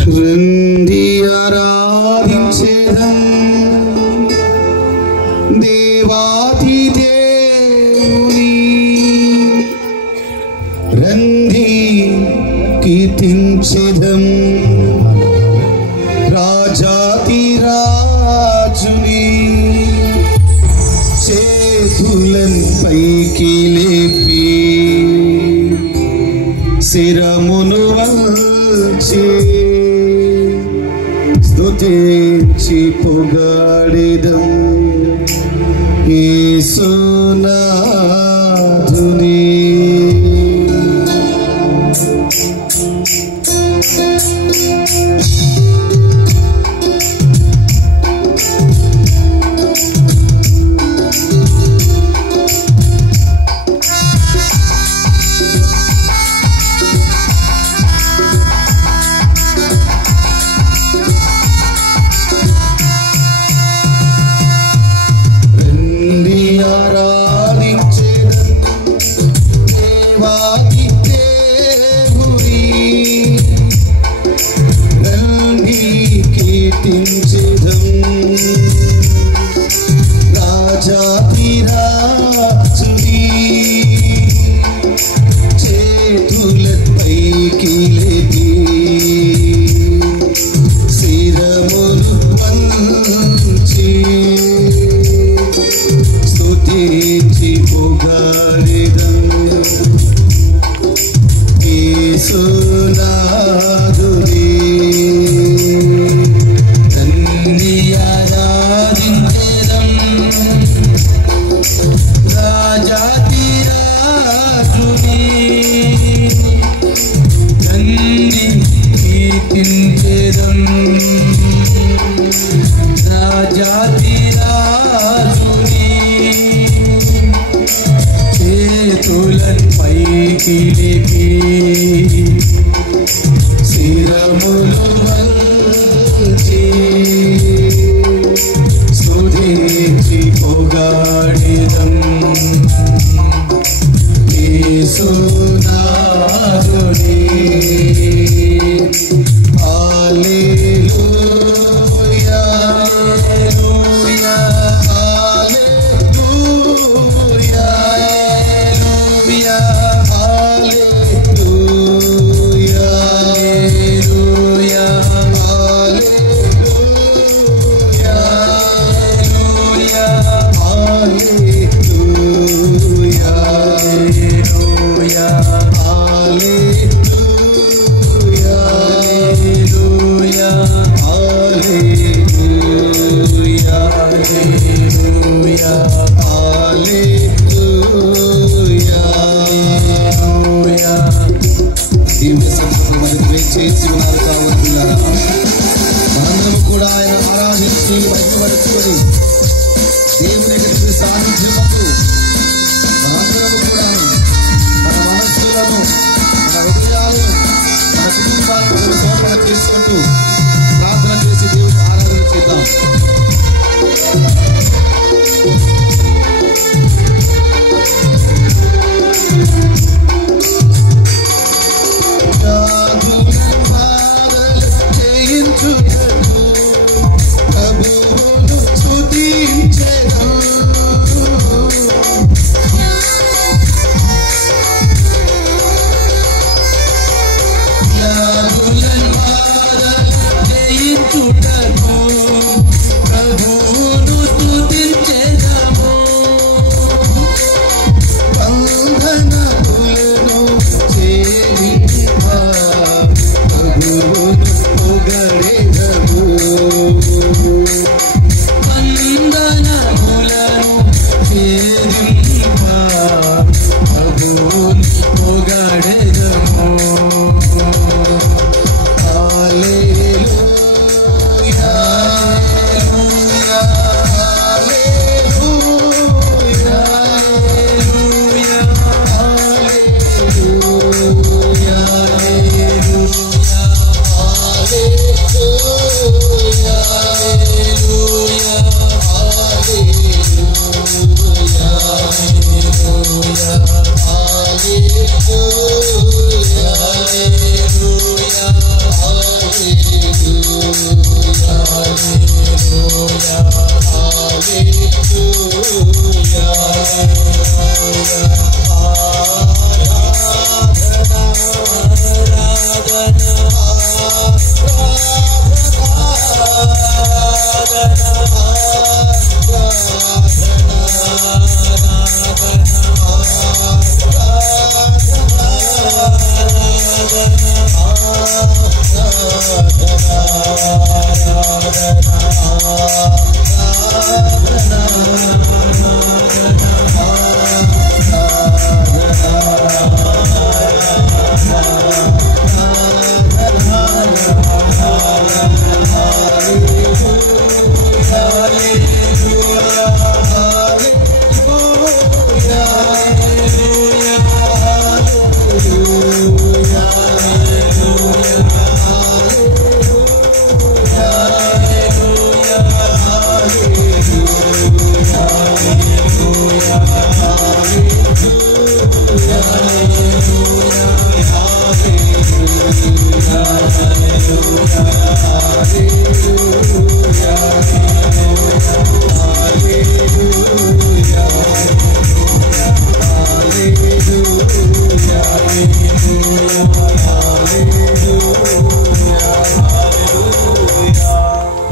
రండి ఆరాధించేదం దేవాతి దేవుని, రండి కీర్తించేదం రాజాతి రాజుని, చేతులను పైకి లేపి శిరమును వంచి స్తుతించి పొగడెదం యేసునాథుని. రాజాతి రాజుని, చేతులపైకి లేపి శిరమును వంచి స్తుతించి పొగడెదం యేసునాథుని. రాజాతి రాజుని, చేతులను పైకి లేపి శిరమును వంచి స్తుతించి పొగడెదం యేసునాథుని. అందరము కూడా ఆయన ఆరాధించి బయటపడుచుకొని దేవుని యొక్క సాన్నిధ్యముకు అందరము కూడా మన మనస్సులను, మన హృదయాలను, మన కుటుంబాలను సమర్పణ చేసుకుంటూ ప్రార్థన చేసి దేవుని ఆరాధన చేద్దాం.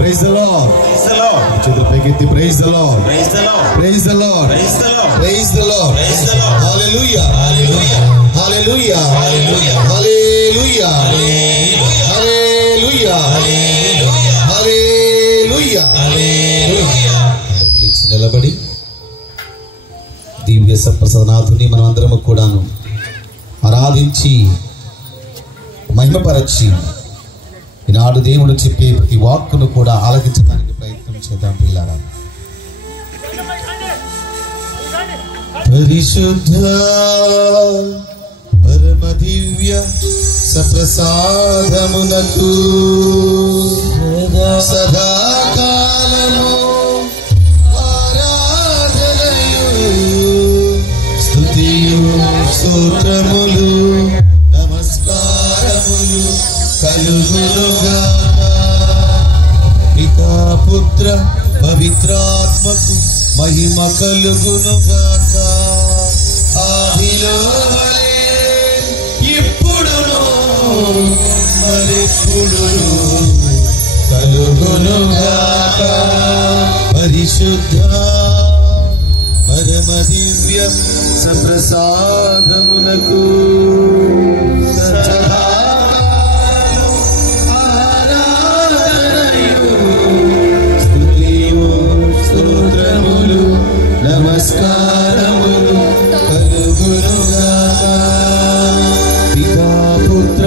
Praise the Lord. Praise the Lord. చేతులు పైకెత్తి praise the Lord. Praise the Lord. Praise the Lord. Praise the Lord. Praise the Lord. Praise the Lord. Hallelujah. Hallelujah. Hallelujah. Hallelujah. Hallelujah. Hallelujah. Hallelujah. Hallelujah. Hallelujah. లేచి నిలబడి దివ్య సప్రసాదనాథుని మనం అందరము కూడాను ఆరాధించి మహిమపరచి ఈనాడు దేవుడు చెప్పే ప్రతి వాక్కును కూడా ఆలకించడానికి ప్రయత్నం చేద్దాం పిల్లారా. పరిశుద్ధ పరమ దివ్య సప్రసాదమునకు సదాకాలము ఆరాధనయు స్తుతియు స్తోత్రములు నమస్కారములు కలుగునుగాక. పితా పుత్ర పవిత్రాత్మకు మహిమ కలుగునుగాక. ఆదిలో వలె ఇప్పుడును మరెప్పుడును కలుగునుగాక. పరిశుద్ధ పరమ దివ్య సప్రసాదమునకు నమస్కారములు కలుగునుగాక. పితా పుత్ర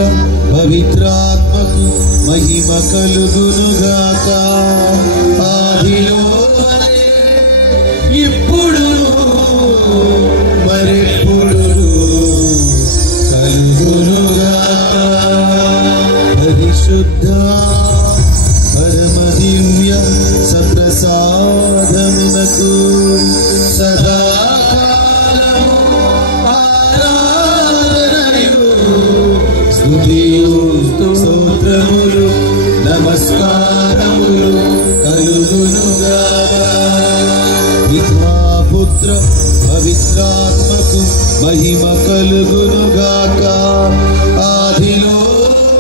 పవిత్రాత్మకు మహిమ కలుగునుగాక. ఆదిలో వలె ఇప్పుడును మరెప్పుడును కలుగునుగాక. పరిశుద్ధ పరమ దివ్య సప్రసాదమునకు సదాకాలము ఆరాధనయు స్తుతియు స్తోత్రములు నమస్కారములు కలుగునుగాక. పితా పుత్ర పవిత్రాత్మకు మహిమ కలుగునుగాక. ఆదిలో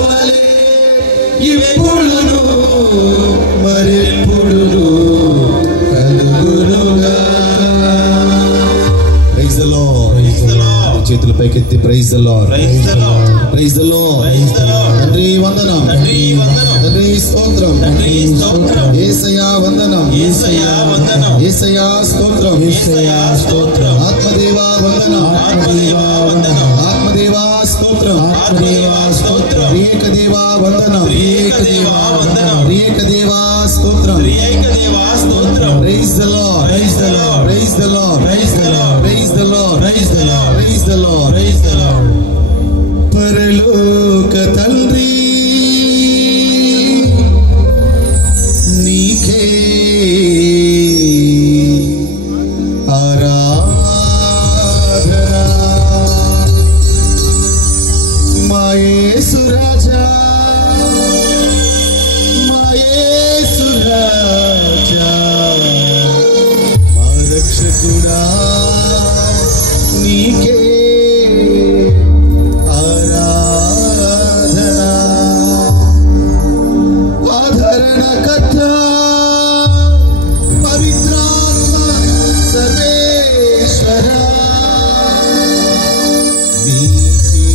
వలె ఇప్పుడును మరెప్పుడును కలుగునుగాక. Praise the Lord. చేతులు పైకెత్తి praise the Lord. Praise the Lord. Praise the Lord. Praise the Lord. తండ్రి వందనం. తండ్రి వందనం. తండ్రి స్తోత్రం. తండ్రి స్తోత్రం. యేసయ్యా వందనం. యేసయ్యా వందనం. యేసయ్యా స్తోత్రం. యేసయ్యా స్తోత్రం. ఆత్మదేవా వందనం. ఆత్మదేవా వందనం. ఆత్మదేవా స్తోత్రం. ఆత్మదేవా స్తోత్రం. త్రియేకదేవా వందనం. త్రియేకదేవా వందనం. త్రియేకదేవా స్తోత్రం. త్రియేకదేవా స్తోత్రం. Praise the Lord. Praise the Lord. Praise the Lord. Praise the Lord. Praise the Lord. Praise the Lord. Praise the Lord. Praise the Lord. పరలోక తండ్రి నీకే ఆరాధన. మా యేసు రాజా, మా యేసు రాజా, మా రక్షకుడా నీకే ఆరాధన. ఆదరణకర్త పవిత్రాత్మ సర్వేశ్వర నీకే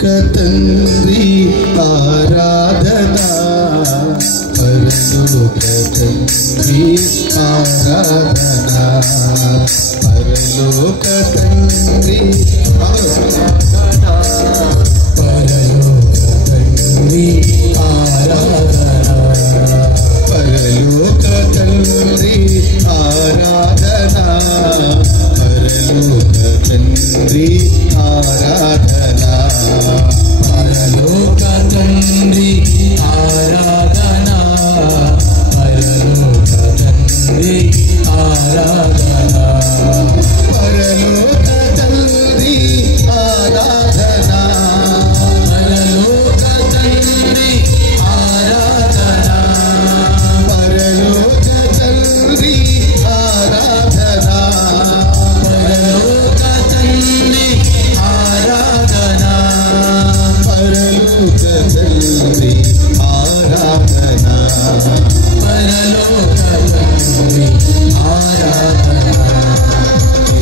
పరలోక తండ్రి ఆరాధన పరలోక తండ్రి ఆరాధన పరలోక తండ్రి పరలోక తండ్రి ఆరాధన పరలోక తండ్రి ఆరాధన పరలోక తండ్రి ఆరాధన పరలోక తండ్రి ఆరాధన పరలోక తండ్రి ఆరాధన పరలోక తండ్రి ఆరాధన పరలోక తండ్రి ఆరాధన పరలోక తండ్రి ఆరాధన పరలోక తండ్రి ఆరాధన పరలోక తండ్రి ఆరాధన పరలోక తండ్రి ఆరాధన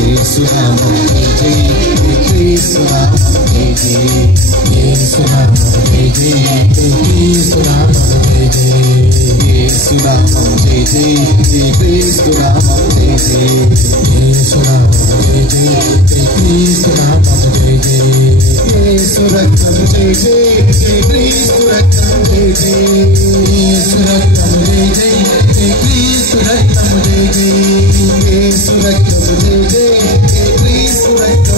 యేసునామం జై యేసునామం జై యేసునామం జై యేసునామం జై యేసునామం జై యేసునామం జై యేసునామం జై యేసునామం జై యేసు రక్తం జై యేసు రక్తం జై యేసు రక్తం జై యేసు రక్తం జై యేసు రక్తం జై యేసు రక్తం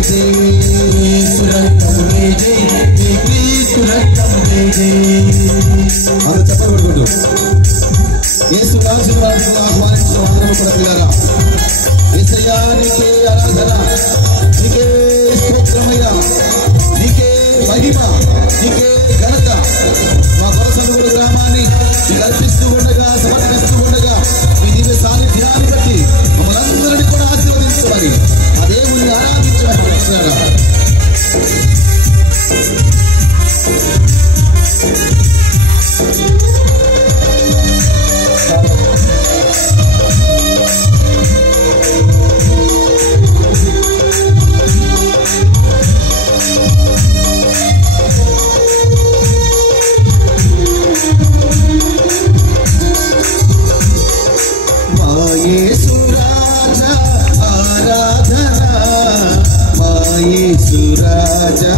జై యేసు రక్తం జై యేసు రక్తం జై మనం చెప్పకూడదు యేసు రాజును ఆహ్వానించిన అందరూ కూడా పిల్లరా యేసయ్యా నీకే ఆరాధన నీకే స్తోత్రమయ్యా నీకే మహిమ నీకే ఘనత మా కొరసనూరు గ్రామాన్ని నీకు అర్పిస్తూ ఉండగా సమర్పిస్తూ ఉండగా మీ దివ్య సాన్నిధ్యాన్ని బట్టి మమ్మల్ని అందరినీ కూడా ఆశీర్వదించమని ఆ దేవుని ఆరాధించమని యేసు రాజా ఆరాధన మా యేసు రాజా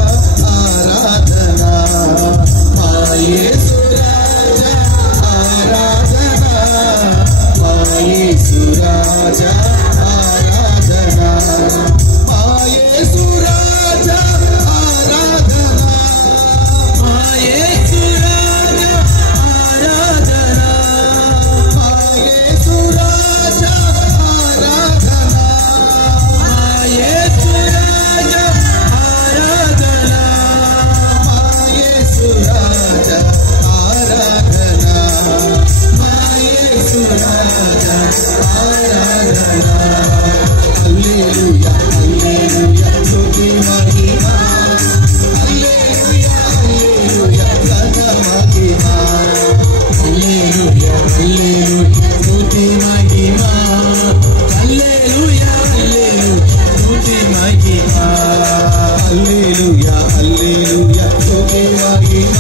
ఆరాధన మా యేసు రాజా ఆరాధన మా యేసు రాజా ఆరాధన మా యేసు రాజా ఆరాధన మా యేసు రాజా ఆరాధన మా యేసు రాజా ఆరాధన మా యేసు రాజా ఆరాధన మా యేసు రాజా ఆరాధన మా యేసు రాజా ఆరాధన హల్లెలూయా హల్లెలూయా స్తుతి మహిమ హల్లెలూయా హల్లెలూయా ఘన మహిమ హల్లెలూయా హల్లెలూయా స్తుతి మహిమ హల్లెలూయా హల్లెలూయా స్తుతి మహిమ హల్లెలూయా హల్లెలూయా స్తుతి మహిమ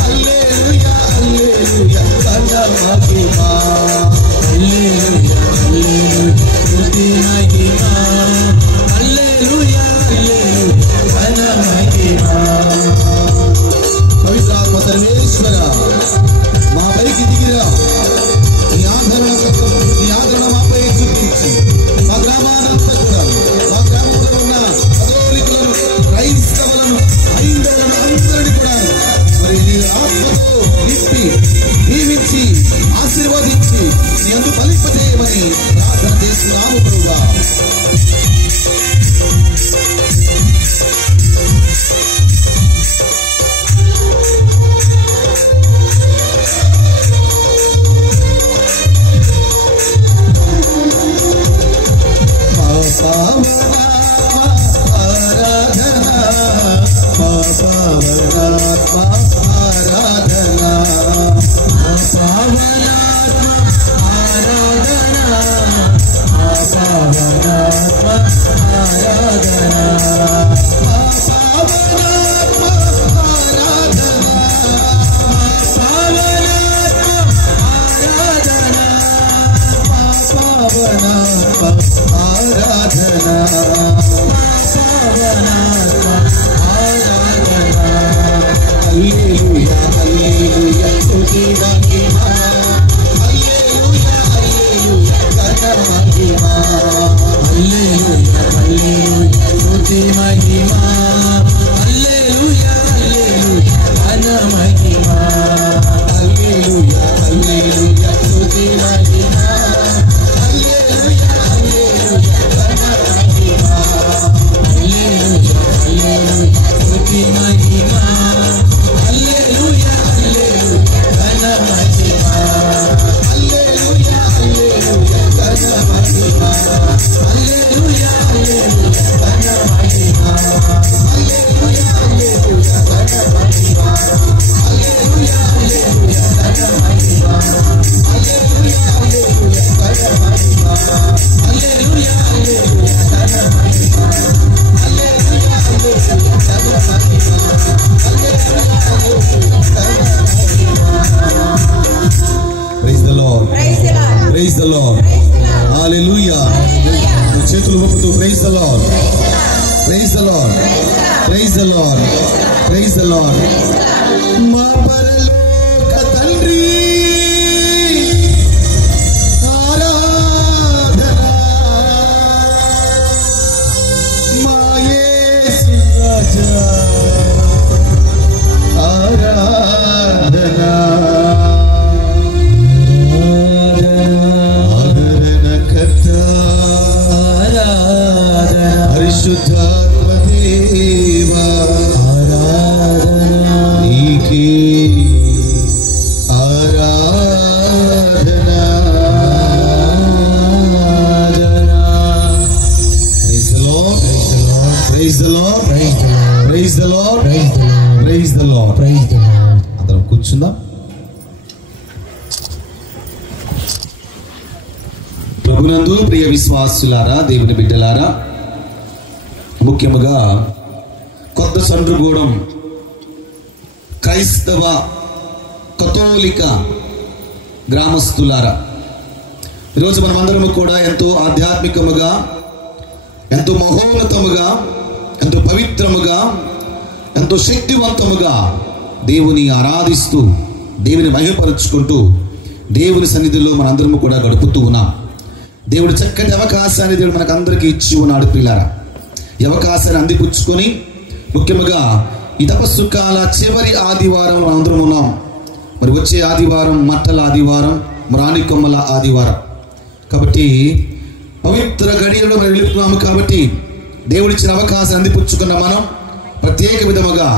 హల్లెలూయా హల్లెలూయా ఘన మహిమ హల్లెలూయా హల్లెలూయా స్తుతి మహిమ హల్లెలూయా హల్లెలూయా ఘన మహిమ పవిత్రాత్మ సర్వేశ్వర మా పైకి దిగిరా నీ ఆదరణ మాపై చూపించి మా గ్రామానంతా కూడా మా గ్రామంలో ఉన్న కథోలికులను క్రైస్తవులను హైందవులను అందరినీ కూడా మరి నీ ఆత్మతో నింపి దీవించి ఆశీర్వదించి నీ అందు ఫలింపజేయమని ప్రార్థన చేస్తున్నాము ప్రభువా. ఆరాధన హల్లెలూయా స్తుతి మహిమా హల్లెలూయా హల్లెలూయా ఘన మహిమా హల్లెలూయా హల్లెలూయా స్తుతి మహిమా హల్లెలూయా హల్లెలూయా ఘన మహిమా హల్లెలూయా హల్లెలూయా స్తుతి మహిమా హల్లెలూయా హల్లెలూయా ఘన మహిమా హల్లెలూయా హల్లెలూయా ఘన మహిమా హల్లెలూయా హల్లెలూయా ఘన మహిమా హల్లెలూయా హల్లెలూయా ఘన మహిమా హల్లెలూయా హల్లెలూయా ఘన మహిమా హల్లెలూయా హల్లెలూయా ఘన మహిమా హల్లెలూయా హల్లెలూయా ఘన మహిమా హల్లెలూయా హల్లెలూయా ఘన మహిమా హల్లెలూయా హల్లెలూయా ఘన మహిమా. Praise the Lord. Praise the Lord. Hallelujah. చేతులు ఊపుతూ praise the Lord. Praise the Lord. Praise the Lord. Praise the Lord. మా పరలోక తండ్రి ఆరాధన మా యేసు రాజా ఆరాధన పరిశుద్ధాత్మ దేవా ఆరాధన నీకే ఆరాధన. Praise the Lord. Praise the Lord. Praise the Lord. Praise the Lord. అందరం కూర్చుందాం. ప్రభునందు ప్రియ విశ్వాసులారా, దేవుని బిడ్డలారా, ముఖ్యముగా కొత్త సండ్రుగూడెం క్రైస్తవ కథోలిక గ్రామస్తులారా, ఈరోజు మనమందరము కూడా ఎంతో ఆధ్యాత్మికముగా, ఎంతో మహోన్నతముగా, ఎంతో పవిత్రముగా, ఎంతో శక్తివంతముగా దేవుని ఆరాధిస్తూ, దేవుని మహిమపరుచుకుంటూ, దేవుని సన్నిధిలో మనందరము కూడా గడుపుతూ ఉన్నాం. దేవుడు చక్కటి అవకాశాన్ని దేవుడు మనకు అందరికీ ఇచ్చి ఉన్నాడు. పిల్లారా, ఈ అవకాశాన్ని అందిపుచ్చుకొని ముఖ్యముగా ఈ తపస్సు కాల చివరి ఆదివారం మనందరం ఉన్నాం. మరి వచ్చే ఆదివారం మట్టల ఆదివారం, రాణి కొమ్మల ఆదివారం కాబట్టి పవిత్ర గడియలో మనం వెళుతున్నాము. కాబట్టి దేవుడిచ్చిన అవకాశాన్ని అందిపుచ్చుకున్న మనం ప్రత్యేక విధముగా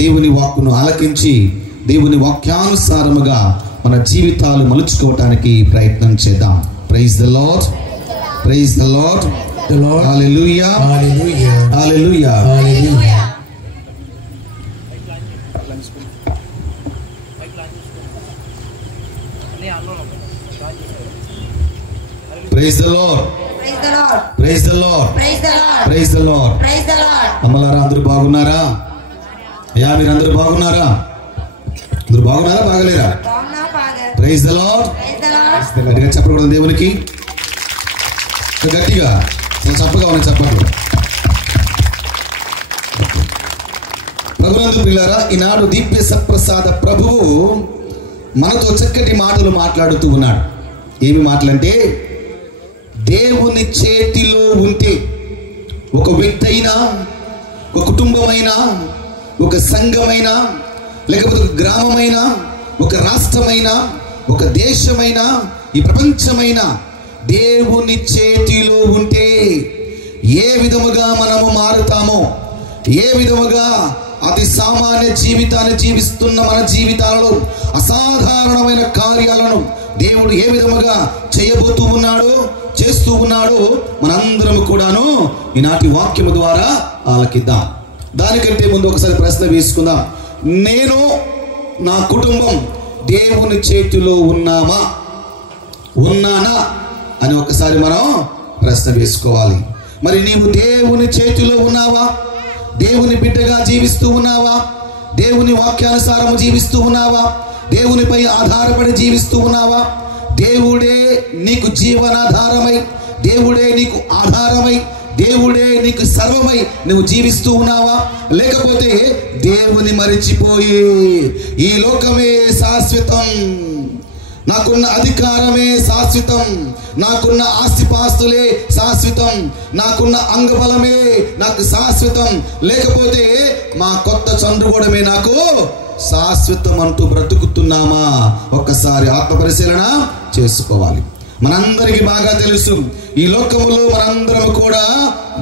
దేవుని వాక్కును ఆలకించి దేవుని వాక్యానుసారముగా మన జీవితాలు మలుచుకోవటానికి ప్రయత్నం చేద్దాం. Praise the Lord. Praise the Lord. The Lord. Hallelujah. Hallelujah. Hallelujah. Hallelujah. Praise the Lord. Praise the Lord. Praise the Lord. Praise the Lord. Praise the Lord. Praise the Lord. అమ్మలారా, అందరూ బాగున్నారా? అయ్యా, మీరు అందరూ బాగున్నారా? అందరూ బాగున్నారా, బాగలేరా? బాగున్నా బాగా. Praise the Lord. Praise the Lord. గట్టిగా చెప్పకూడదు దేవునికి, గట్టిగా చప్పగా ఉన్నాయి చెప్పట్లు. ప్రభునందు పిల్లారా, ఈనాడు దివ్య సప్రసాద ప్రభువు మనతో చక్కటి మాటలు మాట్లాడుతూ ఉన్నాడు. ఏమి మాటలంటే, దేవుని చేతిలో ఉంటే ఒక వ్యక్తి అయినా, ఒక కుటుంబమైనా, ఒక సంఘమైనా, లేకపోతే ఒక గ్రామమైనా, ఒక రాష్ట్రమైనా, ఒక దేశమైనా, ఈ ప్రపంచమైనా దేవుని చేతిలో ఉంటే ఏ విధముగా మనము మారుతామో, ఏ విధముగా అతి సామాన్య జీవితాన్ని జీవిస్తున్న మన జీవితాలలో అసాధారణమైన కార్యాలను దేవుడు ఏ విధముగా చేయబోతూ ఉన్నాడో, చేస్తూ ఉన్నాడో మనందరం కూడాను ఈనాటి వాక్యము ద్వారా ఆలకిద్దాం. దానికంటే ముందు ఒకసారి ప్రశ్న వేసుకుందాం. నేను, నా కుటుంబం దేవుని చేతిలో ఉన్నానా అని ఒకసారి మనం ప్రశ్న వేసుకోవాలి. మరి నీవు దేవుని చేతిలో ఉన్నావా? దేవుని బిడ్డగా జీవిస్తూ ఉన్నావా? దేవుని వాక్యానుసారము జీవిస్తూ ఉన్నావా? దేవునిపై ఆధారపడి జీవిస్తూ ఉన్నావా? దేవుడే నీకు జీవనాధారమై, దేవుడే నీకు ఆధారమై, దేవుడే నీకు సర్వమై నువ్వు జీవిస్తూ ఉన్నావా? లేకపోతే దేవుని మరిచిపోయి ఈ లోకమే శాశ్వతం, నాకున్న అధికారమే శాశ్వతం, నాకున్న ఆస్తిపాస్తులే శాశ్వతం, నాకున్న అంగబలమే నాకు శాశ్వతం, లేకపోతే మా కొత్త చంద్రుగూడమే నాకు శాశ్వతం అంటూ బ్రతుకుతున్నామా? ఒక్కసారి ఆత్మపరిశీలన చేసుకోవాలి. మనందరికీ బాగా తెలుసు, ఈ లోకములో మనందరం కూడా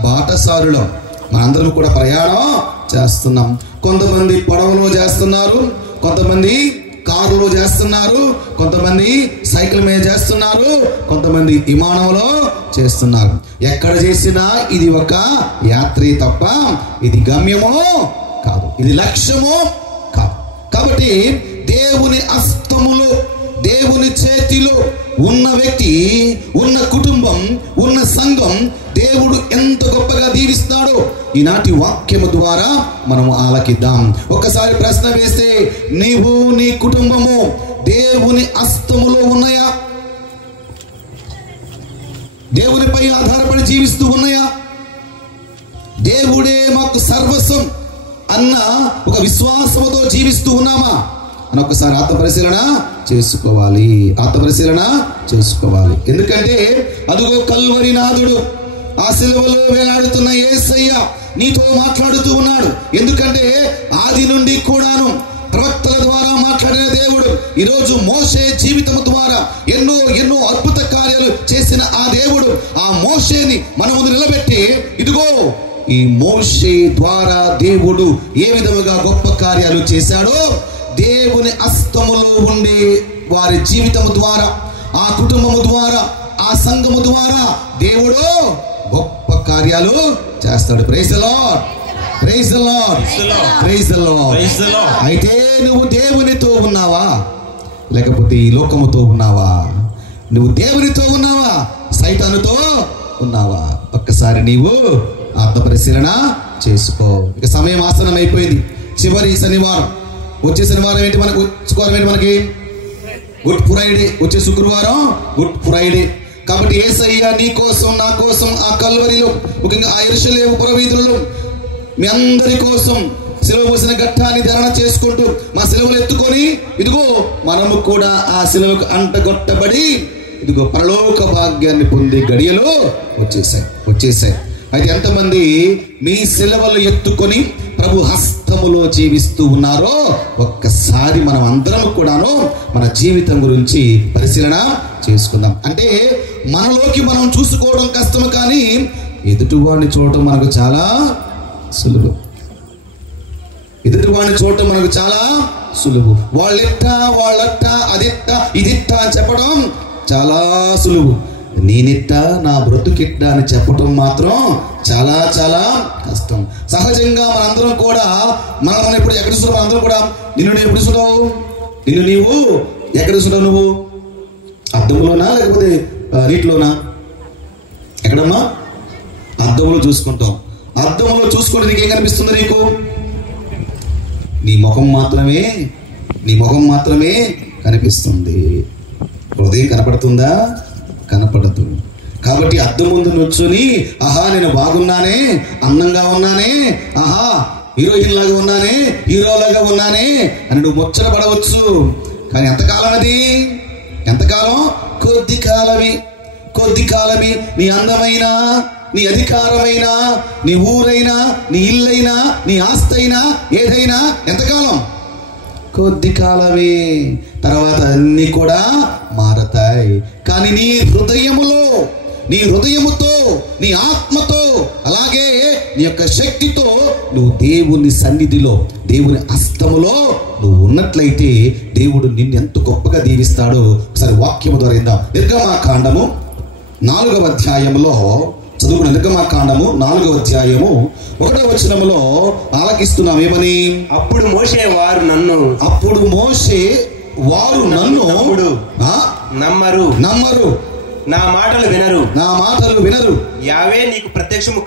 బాటసారులం, మనందరం కూడా ప్రయాణం చేస్తున్నాం. కొంతమంది పడవలో చేస్తున్నారు, కొంతమంది కారులో చేస్తున్నారు, కొంతమంది సైకిల్ మీద చేస్తున్నారు, కొంతమంది విమానంలో చేస్తున్నారు. ఎక్కడ చేసినా ఇది ఒక యాత్రే తప్ప ఇది గమ్యమో కాదు, ఇది లక్ష్యమో కాదు. కాబట్టి దేవుని హస్తములో, దేవుని చేతిలో ఉన్న వ్యక్తి, ఉన్న కుటుంబం, ఉన్న సంఘం దేవుడు ఎంత గొప్పగా దీవిస్తాడో ఈనాటి వాక్యము ద్వారా మనం ఆలకిద్దాం. ఒక్కసారి ప్రశ్న వేస్తే, నీవు నీ కుటుంబము దేవుని హస్తములో ఉన్నాయా? దేవునిపై ఆధారపడి జీవిస్తూ ఉన్నాయా? దేవుడే మాకు సర్వస్వం అన్న ఒక విశ్వాసముతో జీవిస్తూ ఉన్నామా అని ఒకసారి ఆత్మపరిశీలన చేసుకోవాలి, ఆత్మపరిశీలన చేసుకోవాలి. ఎందుకంటే అదుగో కల్వరి నాథుడు, ఆ సిలువలో వేలాడుతున్న యేసయ్య నీతో మాట్లాడుతూ ఉన్నాడు. ఎందుకంటే ఆది నుండి కూడాను ప్రవక్తల ద్వారా మాట్లాడిన దేవుడు ఈరోజు మోషే జీవితం ద్వారా ఎన్నో ఎన్నో అద్భుత కార్యాలు చేసిన ఆ దేవుడు, ఆ మోషేని మన ముందు నిలబెట్టి, ఇదిగో ఈ మోషే ద్వారా దేవుడు ఏ విధముగా గొప్ప కార్యాలు చేశాడో, దేవుని హస్తములో ఉండే వారి జీవితము ద్వారా, ఆ కుటుంబము ద్వారా, ఆ సంఘము ద్వారా దేవుడు గొప్ప కార్యాలు చేస్తాడు. Praise the lord, praise the lord, praise the Lord. అయితే నువ్వు దేవునితో ఉన్నావా, లేకపోతే ఈ లోకముతో ఉన్నావా? నువ్వు దేవునితో ఉన్నావా, సైతానుతో ఉన్నావా? ఒక్కసారి నీవు ఆత్మపరిశీలన చేసుకో. ఇక సమయం ఆసనం అయిపోయింది. చివరి శనివారం, వచ్చే శనివారం ఏంటి మనకు? శుక్రవారం ఏంటి మనకి? Good Friday. వచ్చే శుక్రవారం గుడ్ ఫ్రైడే. కాబట్టి యేసయ్య నీ కోసం, నా కోసం ఆ కల్వరిలో, ముఖ్యంగా ఆ యెరూషలేము పురవీధులలో మీ అందరి కోసం సిలువ మోసిన ఘట్టాన్ని ధారణ చేసుకుంటూ మా సిలువలు ఎత్తుకొని, ఇదిగో మనము కూడా ఆ సిలువకు అంటగొట్టబడి ఇదిగో పరలోక భాగ్యాన్ని పొందే గడియలు వచ్చేసాయి. అయితే ఎంతమంది మీ సిలువలు ఎత్తుకొని ప్రభు హస్తములో జీవిస్తూ ఉన్నారో ఒక్కసారి మనం అందరం కూడాను మన జీవితం గురించి పరిశీలన చేసుకుందాం. అంటే మనలోకి మనం చూసుకోవడం కష్టము, కానీ ఎదుటివాడిని చూడటం మనకు చాలా సులువు. ఎదుటివాడిని చూడటం మనకు చాలా సులువు. వాళ్ళెట్ట, వాళ్ళట్ట, అదిట్ట, ఇదిట్ట అని చెప్పడం చాలా సులువు. నేనిట్ట, నా బ్రతుకిట్ట అని చెప్పటం మాత్రం చాలా చాలా కష్టం. సహజంగా మనందరం కూడా మనం ఎప్పుడు ఎక్కడ చూస్తున్నావు? అందరం కూడా నిన్ను ఎప్పుడు చూస్తున్నావు? నిన్ను నీవు ఎక్కడ చూస్తున్నావు? నువ్వు అద్దంలోనా లేకపోతే నీటిలోనా? ఎక్కడమ్మా? అద్దంలో చూసుకుంటాం. అద్దంలో చూసుకుంటే నీకేం కనిపిస్తుంది? నీకు నీ ముఖం మాత్రమే కనిపిస్తుంది. హృదయం కనపడుతుందా? కనపడదు. కాబట్టి అద్దం ముందు నుంచుని, ఆహా నేను బాగున్నానే, అందంగా ఉన్నానే, ఆహా హీరోయిన్ లాగా ఉన్నానే, హీరోలాగా ఉన్నానే అని నువ్వు ముచ్చట పడవచ్చు. కానీ ఎంతకాలం అది? ఎంతకాలం? కొద్ది కాలమే. నీ అందమైనా, నీ అధికారమైనా, నీ ఊరైనా, నీ ఇల్లైనా, నీ ఆస్తి అయినా, ఏదైనా ఎంతకాలం? కొద్ది కాలమే. తర్వాత అన్ని కూడా మారతాయి. కానీ నీ హృదయముతో, నీ ఆత్మతో, అలాగే నీ యొక్క శక్తితో నువ్వు దేవుని సన్నిధిలో, దేవుని హస్తములో నువ్వు ఉన్నట్లయితే దేవుడు నిన్ను ఎంత గొప్పగా దీవిస్తాడో ఒకసారి వాక్యము ద్వారా ఇందాం. నిర్గమాకాండము 4వ అధ్యాయములో చదువుకున్న నిర్గమాకాండము 4వ అధ్యాయము 1వ వచనములో ఆలకిస్తున్నాం. ఏమని? అప్పుడు మోషే వారు నన్ను నమ్మరు, నా మాటలు వినరు. యావే నీకు ప్రత్యక్షము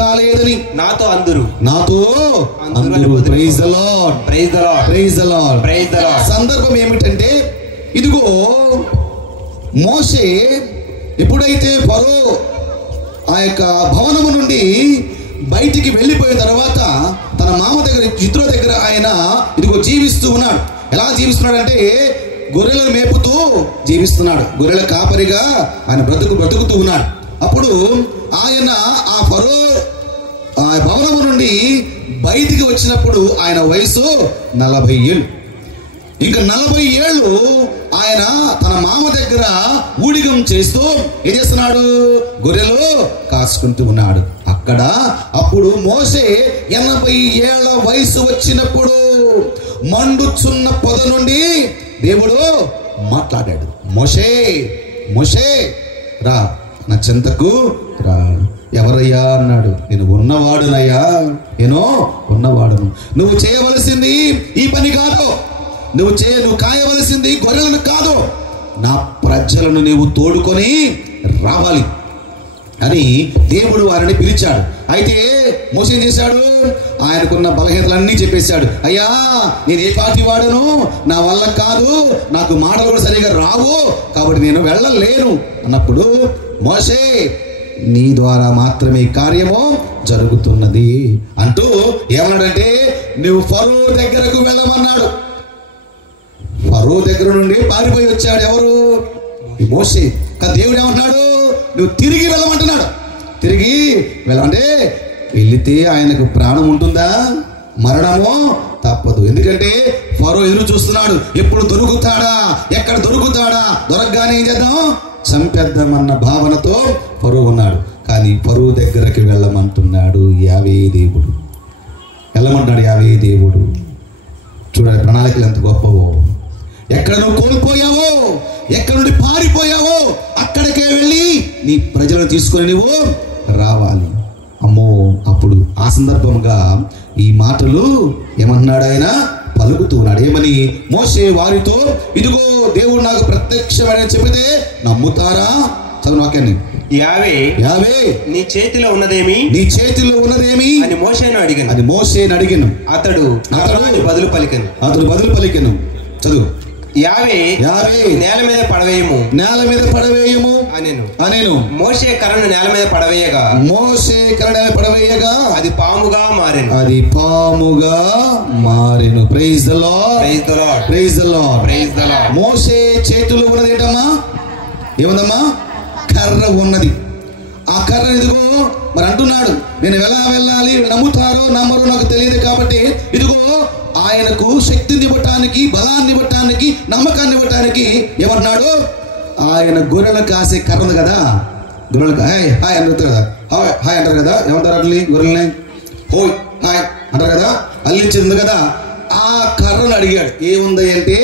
కాలేదని నాతో అందురు. Praise the lord, praise the lord, praise the lord, praise the Lord. సందర్భం ఏమిటంటే, ఇదిగో మోషే ఎప్పుడైతే ఫరో ఆ యొక్క భవనము నుండి బయటికి వెళ్ళిపోయిన తర్వాత తన మామ దగ్గర, జిత్రో దగ్గర ఆయన ఇదిగో జీవిస్తూ ఉన్నాడు. ఎలా జీవిస్తున్నాడంటే గొర్రెలను మేపుతూ జీవిస్తున్నాడు. గొర్రెల కాపరిగా ఆయన బ్రతుకుతూ ఉన్నాడు. అప్పుడు ఆయన ఆ ఫరో ఆ భవనము నుండి బయటికి వచ్చినప్పుడు ఆయన వయసు 40 ఏళ్ళు. ఇంకా 40 ఏళ్ళు ఆయన తన మామ దగ్గర ఊడిగం చేస్తూ ఏం చేస్తున్నాడు? గొర్రెలు కాసుకుంటూ ఉన్నాడు. అప్పుడు మోషే 80 ఏళ్ల వయసు వచ్చినప్పుడు మండుచున్న పొద నుండి దేవుడు మాట్లాడాడు. మోషే మోషే రా, నా చెంతకు రా. ఎవరయ్యా అన్నాడు. నేను ఉన్నవాడునయ్యా, నేను ఉన్నవాడును. నువ్వు చేయవలసింది ఈ పని కాదు, నువ్వు కాయవలసింది గొర్రెలను కాదు, నా ప్రజలను నీవు తోడుకొని రావాలి అని దేవుడు వారిని పిలిచాడు. అయితే మోసే ఏం చేశాడు? ఆయనకున్న బలహీనతలన్నీ చెప్పేశాడు. అయ్యా, నేను ఏ పార్టీ వాడను, నా వల్ల కాదు, నాకు మాటలు కూడా సరిగా రావు, కాబట్టి నేను వెళ్ళలేను అన్నప్పుడు మోసే నీ ద్వారా మాత్రమే కార్యము జరుగుతున్నది అంటూ ఏమన్నాడంటే, నువ్వు ఫరో దగ్గరకు వెళ్ళమన్నాడు. ఫరో దగ్గర నుండి పారిపోయి వచ్చాడు ఎవరు? మోసే. కానీ దేవుడు ఏమంటున్నాడు? నువ్వు తిరిగి వెళ్ళమంటున్నాడు. తిరిగి వెళ్ళమంటే వెళితే ఆయనకు ప్రాణం ఉంటుందా? మరణము తప్పదు. ఎందుకంటే ఫరో ఎదురు చూస్తున్నాడు, ఎప్పుడు దొరుకుతాడా, ఎక్కడ దొరుకుతాడా, దొరకగానే ఏం చేద్దాం, చంపేద్దామన్న భావనతో ఫరో ఉన్నాడు. కానీ ఫరో దగ్గరికి వెళ్ళమంటున్నాడు యావే దేవుడు. వెళ్ళమంటున్నాడు యావే దేవుడు. చూడాలి ప్రణాళికలు ఎంత గొప్పవో. ఎక్కడ నువ్వు కోల్పోయావో, ఎక్కడ నుండి పారిపోయావో అక్కడికే వెళ్ళి నీ ప్రజలను తీసుకొని నువ్వు రావాలి. అమ్మో, అప్పుడు ఆ సందర్భంగా ఈ మాటలు ఏమన్నాడు? ఆయన పలుకుతున్నాడు. ఏమని? మోసే వారితో, ఇదిగో దేవుడు నాకు ప్రత్యక్షమైన చెప్పితే నమ్ముతారా? చదువు వాక్యాన్ని. యావే నీ చేతిలో ఉన్నదేమి అని మోషేను అడిగాను. అతడు బదులు పలికెను. చదువు. యావే నేల మీద పడవేయము అనేను. మోషే కర్రను నేల మీద పడవేయగా అది పాముగా మారెను. Praise the Lord. మోషే చేతిలో ఉన్నది ఏంటమ్మా? ఏముందమ్మా? కర్ర ఉన్నది. ఆ కర్ర ఇదిగో మరి అంటున్నాడు, నేను ఎలా వెళ్ళాలి, నమ్ముతారో నమ్మరో నాకు తెలియదు, కాబట్టి ఇదిగో ఆయనకు శక్తిని ఇవ్వటానికి, బలాన్ని ఇవ్వటానికి, నమ్మకాన్ని ఇవ్వటానికి ఏమన్నాడు? ఆయన గొర్రెలను కాసే కర్ర ఉంది కదా, గొర్రెలకు హాయ్ అంటారు కదా, హాయ్ అంటారు కదా, ఏమంటారు అట్లని? గొర్రెల్ని హోయ్ హాయ్ అంటారు కదా, అల్లించింది కదా. ఆ కర్రను అడిగాడు. ఏముంది అంటే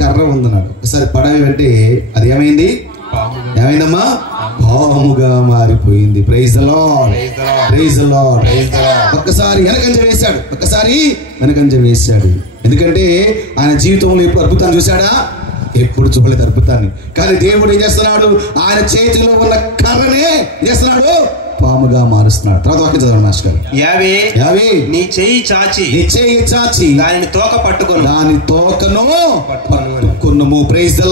కర్ర ఉందన్నాడు. ఒకసారి పడవి అంటే అది ఏమైంది? ఏమైందమ్మా? పాముగా మారిపోయింది. Praise the Lord. ఒక్కసారి వెనకంజ వేశాడు. ఎందుకంటే ఆయన జీవితంలో ఎప్పుడు అద్భుతాన్ని చూశాడా? ఎప్పుడు చూడలేదు అద్భుతాన్ని. కానీ దేవుడు ఏం చేస్తున్నాడు? ఆయన చేతిలో ఉన్న కర్రనే ఏం చేస్తున్నాడు? పాముగా మారుస్తున్నాడు. తర్వాత వాక్యం చదవండి మాస్టర్ గారు. యావే నీ చెయ్యి చాచి దాని తోకను పట్టుకొనుము. Praise the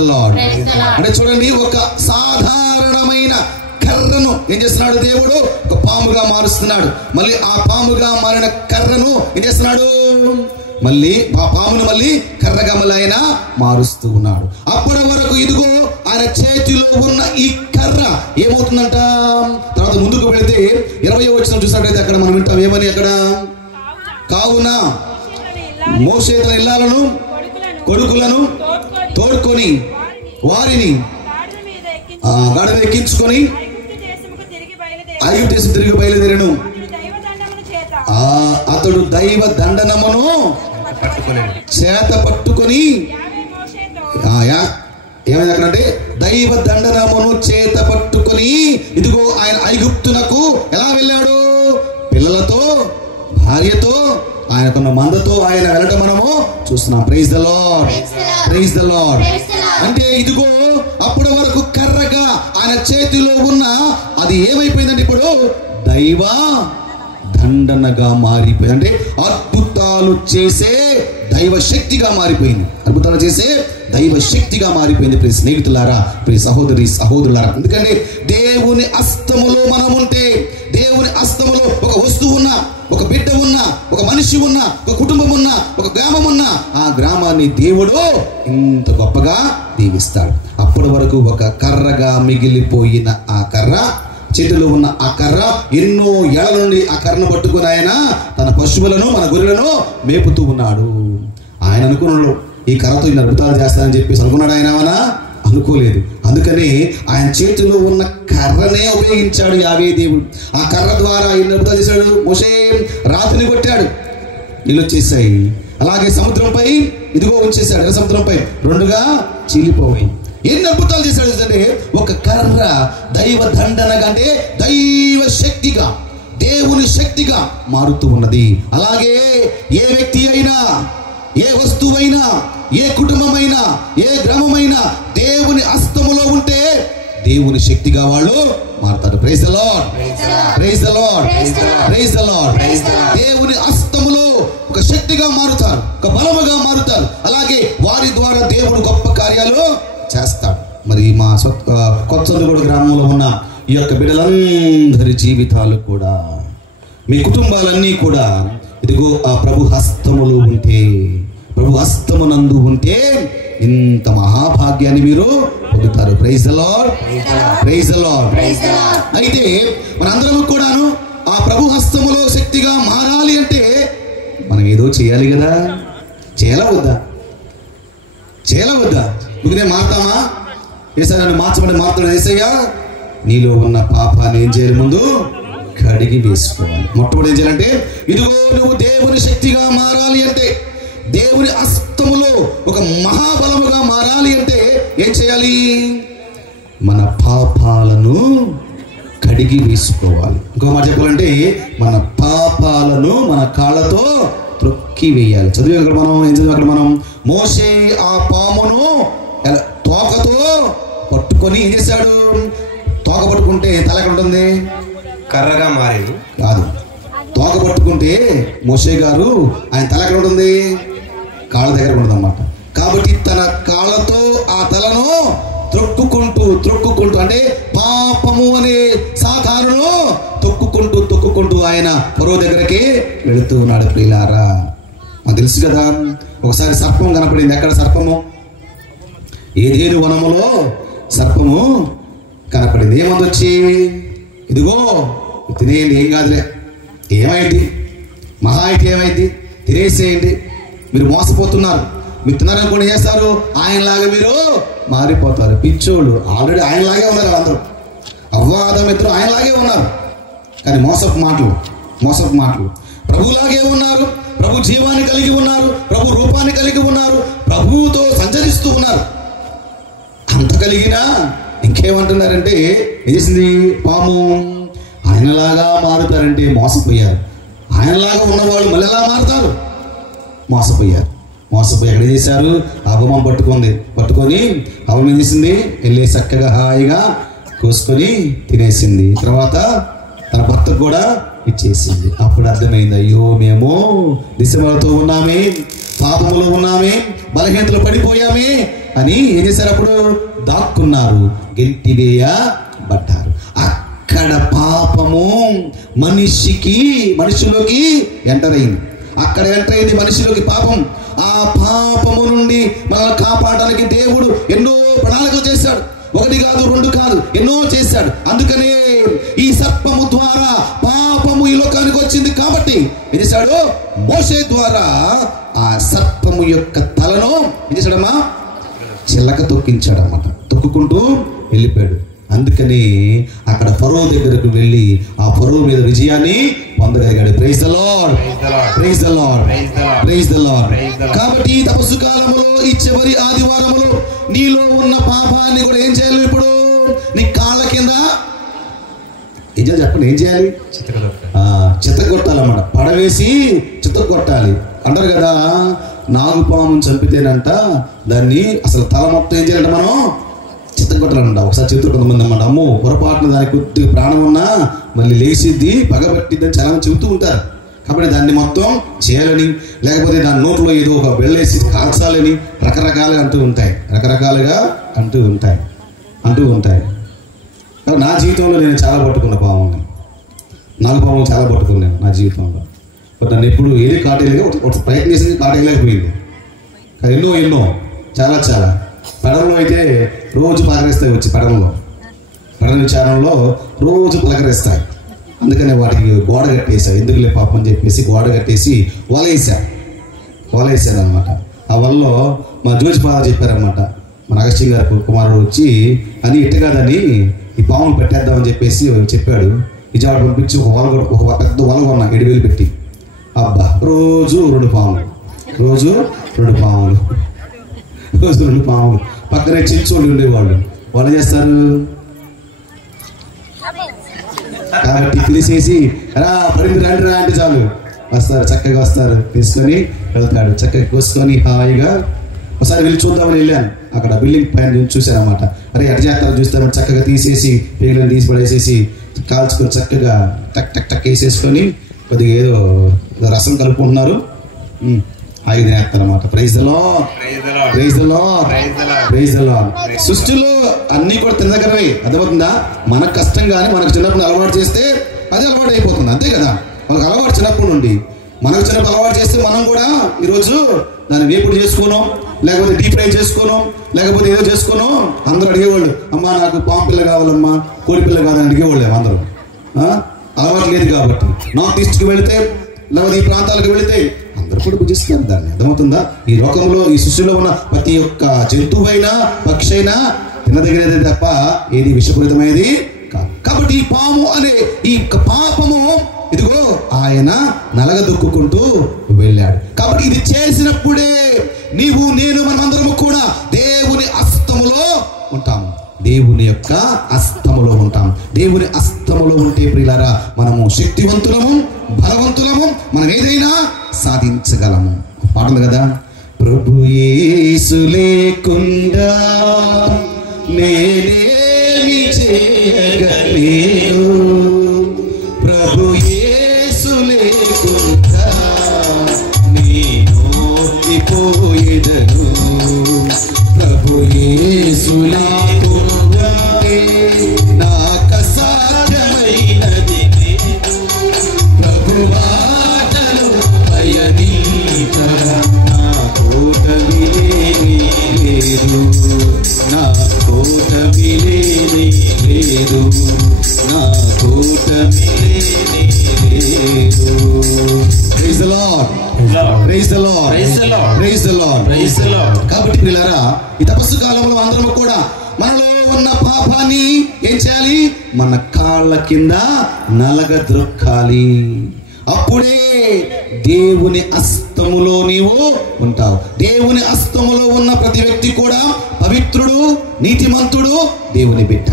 Lord. అంటే చూడండి, ఒక సాధారణమైన కర్రను ఏం చేస్తున్నాడు దేవుడు? ఒక పాముగా మారుస్తున్నాడు. మళ్ళీ ఆ పాముగా మారిన కర్రను ఏం చేస్తున్నాడు? మళ్ళీ ఆ పామును మళ్ళీ కర్రగా మళ్ళీ ఆయన మారుస్తూ ఉన్నాడు. అప్పటి వరకు ఇదిగో ఆయన చేతిలో ఉన్న ఈ కర్ర ఏమవుతుందంట? తర్వాత ముందుకు వెళితే 20వ వచనం చూసినట్లయితే అక్కడ మనం వింటాం. ఏమని అక్కడ? కావున మోషే తన ఇల్లాలను కొడుకులను తోడుకొని వారిని గాడిద ఎక్కించుకొని ఐగుప్తు దేశం తిరిగి బయలుదేరను. అతడు దైవ దండనమును చేత పట్టుకొని ఏమైంది అక్కడంటే? దైవ దండనమును చేత పట్టుకొని ఇదిగో ఆయన ఐగుప్తునకు ఎలా వెళ్ళాడు? పిల్లలతో, భార్యతో, ఆయనకున్న మందతో ఆయన వెళ్ళడం మనము చూస్తున్నాం. Praise the Lord. అంటే ఇదిగో అప్పటి వరకు కర్రగా ఆయన చేతిలో ఉన్న అది ఏమైపోయిందంటే ఇప్పుడు దైవ దండనగా మారిపోయింది. అంటే అద్భుతాలు చేసే దైవ శక్తిగా మారిపోయింది. అద్భుతాలు చేసే దైవ శక్తిగా మారిపోయింది. ప్రియ స్నేహితులారా, ప్రియ సహోదరులారా, ఎందుకంటే దేవుని హస్తములో మనం ఉంటే, దేవుని హస్తములో ఒక వస్తువు ఉన్నా, ఒక బిడ్డ ఉన్నా, ఒక మనిషి ఉన్నా, ఒక కుటుంబం ఒక గ్రామం ఉన్నా ఆ గ్రామాన్ని దేవుడు ఇంత గొప్పగా దీవిస్తాడు. అప్పటి వరకు ఒక కర్రగా మిగిలిపోయిన ఆ కర్ర, చేతిలో ఉన్న ఆ కర్ర, ఎన్నో ఏళ్ల నుండి ఆ కర్రను పట్టుకుని ఆయన తన పశువులను, మన గొర్రెలను మేపుతూ ఉన్నాడు. ఆయన అనుకున్నాడు ఈ కర్రతో ఇన్ని అద్భుతాలు చేస్తానని చెప్పేసి అనుకున్నాడు. ఆయన ఏమన్నా అనుకోలేదు. అందుకని ఆయన చేతిలో ఉన్న కర్రనే ఉపయోగించాడు యావే దేవుడు. ఆ కర్ర ద్వారా ఎన్ని అద్భుతాలు చేశాడు. మోషే రాతిని కొట్టాడు, నీళ్ళు వచ్చేసాయి. అలాగే సముద్రంపై ఇదిగో ఉంచేశాడు, ఎర్ర సముద్రంపై రెండుగా చీలిపోయి ఎన్ని అద్భుతాలు చేశాడు అంటే ఒక కర్ర దైవ దండనగా, అంటే దైవ శక్తిగా, దేవుని శక్తిగా మారుతూ ఉన్నది. అలాగే ఏ వ్యక్తి అయినా, ఏ వస్తువైనా, ఏ కుటుంబమైనా, ఏ గ్రామమైనా దేవుని హస్తములో ఉంటే దేవుని శక్తిగా వాళ్ళు మారుతారు. Praise the lord, praise the lord, praise the Lord. దేవుని హస్తములో ఒక శక్తిగా మారుతారు, ఒక బలముగా మారుతారు. అలాగే వారి ద్వారా దేవుడు గొప్ప కార్యాలు చేస్తాడు. మరి మా కొత్తగూడ గ్రామంలో ఉన్న ఈ యొక్క బిడ్డలందరి జీవితాలు కూడా, మీ కుటుంబాలన్నీ కూడా ఇదిగో ఆ ప్రభు హస్తములో ఉంటే, ప్రభు హస్తమునందు ఉంటే ఇంత మహాభాగ్యాన్ని మీరు పొందుతారు. Praise the lord, praise the Lord. అయితే మనందరం కూడాను ఆ ప్రభు హస్తములో శక్తిగా మారాలి అంటే మనం ఏదో చేయాలి కదా. చేయాలా వద్దా? చేయాలా వద్దా? నువ్వు మారుతామా? ఏసయ్య నన్ను మార్చమని మారుతాడు. ఏసయ్య నీలో ఉన్న పాపాన్ని ఏం చేయాలి? ముందు కడిగి వేసుకోవాలి. మొట్టమొదటి ఏం చేయాలంటే ఇదిగో నువ్వు దేవుని శక్తిగా మారాలి అంటే, దేవుని హస్తములో ఒక మహాబలముగా మారాలి అంటే ఏం చేయాలి? మన పాపాలను కడిగి వేసుకోవాలి. ఇంకో మాట చెప్పాలంటే మన పాపాలను మన కాళ్ళతో త్రొక్కి వేయాలి. చదివి అక్కడ మనం ఏం చదివి అక్కడ మనం మోషే ఆ పామును తోకతో పట్టుకొని ఏం చేశాడు? తోక పట్టుకుంటే తల ఎక్కడ ఉంటుంది? కర్రగా మారింది కాదు. తోక పట్టుకుంటే మోషే గారు ఆయన తల ఎక్కడ ఉంటుంది? కాళ్ళ దగ్గర ఉంటుంది అన్నమాట. కాబట్టి తన కాళ్ళతో ఆ తలను త్రొక్కుకుంటూ అంటే పాపము అనే సాతానును తొక్కుకుంటూ ఆయన ఫరో దగ్గరికి వెళుతూ ఉన్నాడు. ప్రియులారా, మనకు తెలుసు కదా, ఒకసారి సర్పం కనపడింది. ఎక్కడ సర్పము? ఏదేను వనములో సర్పము కనపడింది. ఏమంది వచ్చి, ఇదిగో తినేయండి, ఏం కాదులే, ఏమైంది, మహా అయితే ఏమైంది, తినేసేయండి, మీరు మోసపోతున్నారు, మీరు తిన్నారనుకోండి చేస్తారు, ఆయనలాగా మీరు మారిపోతారు. పిచ్చోళ్ళు ఆల్రెడీ ఆయనలాగే ఉన్నారు. అందరూ అవ్వాదం ఇద్దరు ఆయనలాగే ఉన్నారు. కానీ మోసపు మాటలు ప్రభులాగే ఉన్నారు. ప్రభు జీవాన్ని కలిగి ఉన్నారు, ప్రభు రూపాన్ని కలిగి ఉన్నారు, ప్రభువుతో సంచరిస్తూ ఉన్నారు. అంత కలిగినా ఇంకేమంటున్నారంటే ఏం చేసింది పాము? ఆయనలాగా మారుతారంటే మోసపోయారు. ఆయనలాగా ఉన్నవాళ్ళు మళ్ళీ ఎలా మారుతారు? మోసపోయారు. ఎక్కడ చేశారు? అవ్వమ్మ పట్టుకొని అవ్వం ఏం చేసింది? వెళ్ళి చక్కగా హాయిగా కోసుకొని తినేసింది. తర్వాత తన భర్తకు కూడా ఇచ్చేసింది. అప్పుడు అర్థమైంది, అయ్యో మేము దిశమలతో ఉన్నామే, పాపములో ఉన్నామే, బలహీనతలో పడిపోయామే అని ఏం చేశారు? అప్పుడు దాక్కున్నారు, గెంటివేయబడ్డారు. అక్కడ పాపము మనిషిలోకి ఎంటర్ అయింది. అక్కడ ఎంటర్ అయింది మనిషిలోకి పాపం. ఆ పాపము నుండి మనల్ని కాపాడడానికి దేవుడు ఎన్నో ప్రణాళికలు చేశాడు. ఒకటి కాదు, రెండు కాదు, ఎన్నో చేశాడు. అందుకనే ఈ సర్పము ద్వారా పాపము ఈ లోకానికి వచ్చింది. కాబట్టి ఏం చేశాడు? మోషే ద్వారా ఆ సర్పము యొక్క తలను ఏం చేశాడమ్మా? చిల్లక తొక్కించాడన్నమాట. తొక్కుకుంటూ వెళ్ళిపోయాడు. అందుకని అక్కడ ఫరో దగ్గరకు వెళ్ళి ఆ ఫరో మీద విజయాన్ని పొందగలిగాడు. Praise the lord, praise the lord, praise the lord. కాబట్టి ఈ తపస్సు కాలంలో, ఈ చివరి ఆదివారములో నీలో ఉన్న పాపాన్ని కూడా ఏం చేయాలి? ఇప్పుడు నీ కాళ్ళ కింద ఏం చేయాలి చెప్పండి? ఏం చేయాలి? చితగొట్టాలన్నమాట. పడవేసి చితగొట్టాలి. అంటారు కదా, నాగుపాము చంపితేనంట దాన్ని అసలు తల మొత్తం ఏం చేయాలంట? మనం చిత్తగొట్టాలంట. ఒకసారి చెబుతారు కొంతమంది అన్నమాట, అమ్మో పొరపాటున దానికి కొద్దిగా ప్రాణం ఉన్నా మళ్ళీ లేచిద్ది, పగబట్టిద్ది అని చాలా మంది చెబుతూ ఉంటారు. కాబట్టి దాన్ని మొత్తం చేయాలని, లేకపోతే దాని నోట్లో ఏదో ఒక వెళ్ళేసి కాల్చాలని రకరకాలుగా అంటూ ఉంటాయి. నా జీవితంలో నేను చాలా పట్టుకున్న పాముని, నాగుపాము చాలా పట్టుకున్నాను నా జీవితంలో. నన్ను ఎప్పుడు ఏది కాటేయలేదు, ఒక ప్రయత్నం చేసింది కాటేయలేకపోయింది. ఎన్నో చాలా పెడల్లో అయితే రోజు పలకరిస్తాయి, వచ్చి పెడల విచారణలో రోజు పలకరిస్తాయి. అందుకని వాటికి గోడ కట్టేశాను, ఎందుకులే పాపం అని చెప్పేసి గోడ కట్టేసి వలేసాను అనమాట. ఆ వలలో మా జోజి ఫాదర్ చెప్పారనమాట, మన అగస్త్యం గారి కుమారుడు వచ్చి అని ఇట్ట కాదని ఈ పాములు పెట్టేద్దామని చెప్పేసి చెప్పాడు. విజయవాడ పంపించి ఒక పెద్ద వల కొన్నా 7,000 పెట్టి. అబ్బా రోజు 2 పాములు. పక్కనే చిచ్చోళ్ళు ఉండేవాళ్ళు. వాళ్ళు చేస్తారు కాబట్టి పిలిచేసి పడింది రండి రా అంటే చాలు చక్కగా వస్తారు, తీసుకొని వెళ్తాడు. చక్కగా కోసుకొని హాయిగా ఒకసారి వెళ్ళి చూద్దామని వెళ్ళాను. అక్కడ బిల్డింగ్ పైన చూశానమాట. అరే ఎట్ట చేస్తారో చూస్తామని చక్కగా తీసేసి పేగులను తీసి పడేసేసి కాల్చుకొని చక్కగా టక్ వేసేసుకొని కొద్దిగా ఏదో రసం కలుపుకుంటున్నారు, హాయిగా తినేస్తారన్నమాట. Praise the lord. సృష్టిలో అన్నీ కూడా తినదగ్గరవే, అర్థమవుతుందా? మనకు కష్టం కానీ మనకు చిన్నప్పుడు అలవాటు చేస్తే అది అలవాటు అయిపోతుంది, అంతే కదా. మనకు అలవాటు చిన్నప్పటి నుండి మనకు చిన్నప్పుడు అలవాటు చేస్తే మనం కూడా ఈరోజు దాన్ని వేపుడు చేసుకోను, లేకపోతే డీప్ ఫ్రై చేసుకోను, లేకపోతే ఏదో చేసుకోను. అందరూ అడిగేవాళ్ళు, అమ్మా నాకు పాము పిల్ల కావాలమ్మా, కోడి పిల్ల కావాలని అడిగేవాళ్ళు అందరూ. అలవాటు లేదు కాబట్టి. నార్త్ ఈస్ట్కి వెళితే లేకపోతే ఈ ప్రాంతాలకు వెళితే అందరూ కూడా భుజిస్తారు దాన్ని, అర్థమవుతుందా? ఈ లోకంలో ఈ సృష్టిలో ఉన్న ప్రతి ఒక్క జంతువైనా పక్షి అయినా తినదగినదే తప్ప ఏది విషపూరితమైనది కాదు. కాబట్టి ఈ పాము అనే ఈ పాపము ఇదిగో ఆయన నలగదొక్కుంటూ వెళ్ళాడు. కాబట్టి ఇది చేసినప్పుడే నీవు నేను మనమందరము కూడా దేవుని హస్తములో ఉంటాము, దేవుని యొక్క హస్తములో ఉంటాం. దేవుని హస్తములో ఉంటే ప్రియులారా మనము శక్తివంతులము, బలవంతులము, మనం ఏదైనా సాధించగలము. పాట ఉంది కదా, ప్రభు యేసు లేకుండా నేనేమి చేయగలేను, ప్రభు యేసు లేకుండా నేను పోయేదను, ప్రభు యేసు లేకుండా నాకు సాధ్యమైనది, ప్రభు మాటలు పయనించగా నా కోట విలేని లేదు, నా కోట విలేని లేదు, నా కోట విలేని లేదు. Praise the Lord. Praise the Lord. Praise the Lord. Praise the Lord. Praise the Lord. కాబట్టి పిల్లరా ఈ తపస్సు కాలంలో అందరం కూడా మనలో ఉన్న పాపాన్ని ఏం చేయాలి? మన కాళ్ళ కింద నలగద్రొక్కాలి. అప్పుడే దేవుని హస్తములో నీవు ఉంటావు. దేవుని హస్తములో ఉన్న ప్రతి వ్యక్తి కూడా పవిత్రుడు, నీతిమంతుడు, దేవుని బిడ్డ.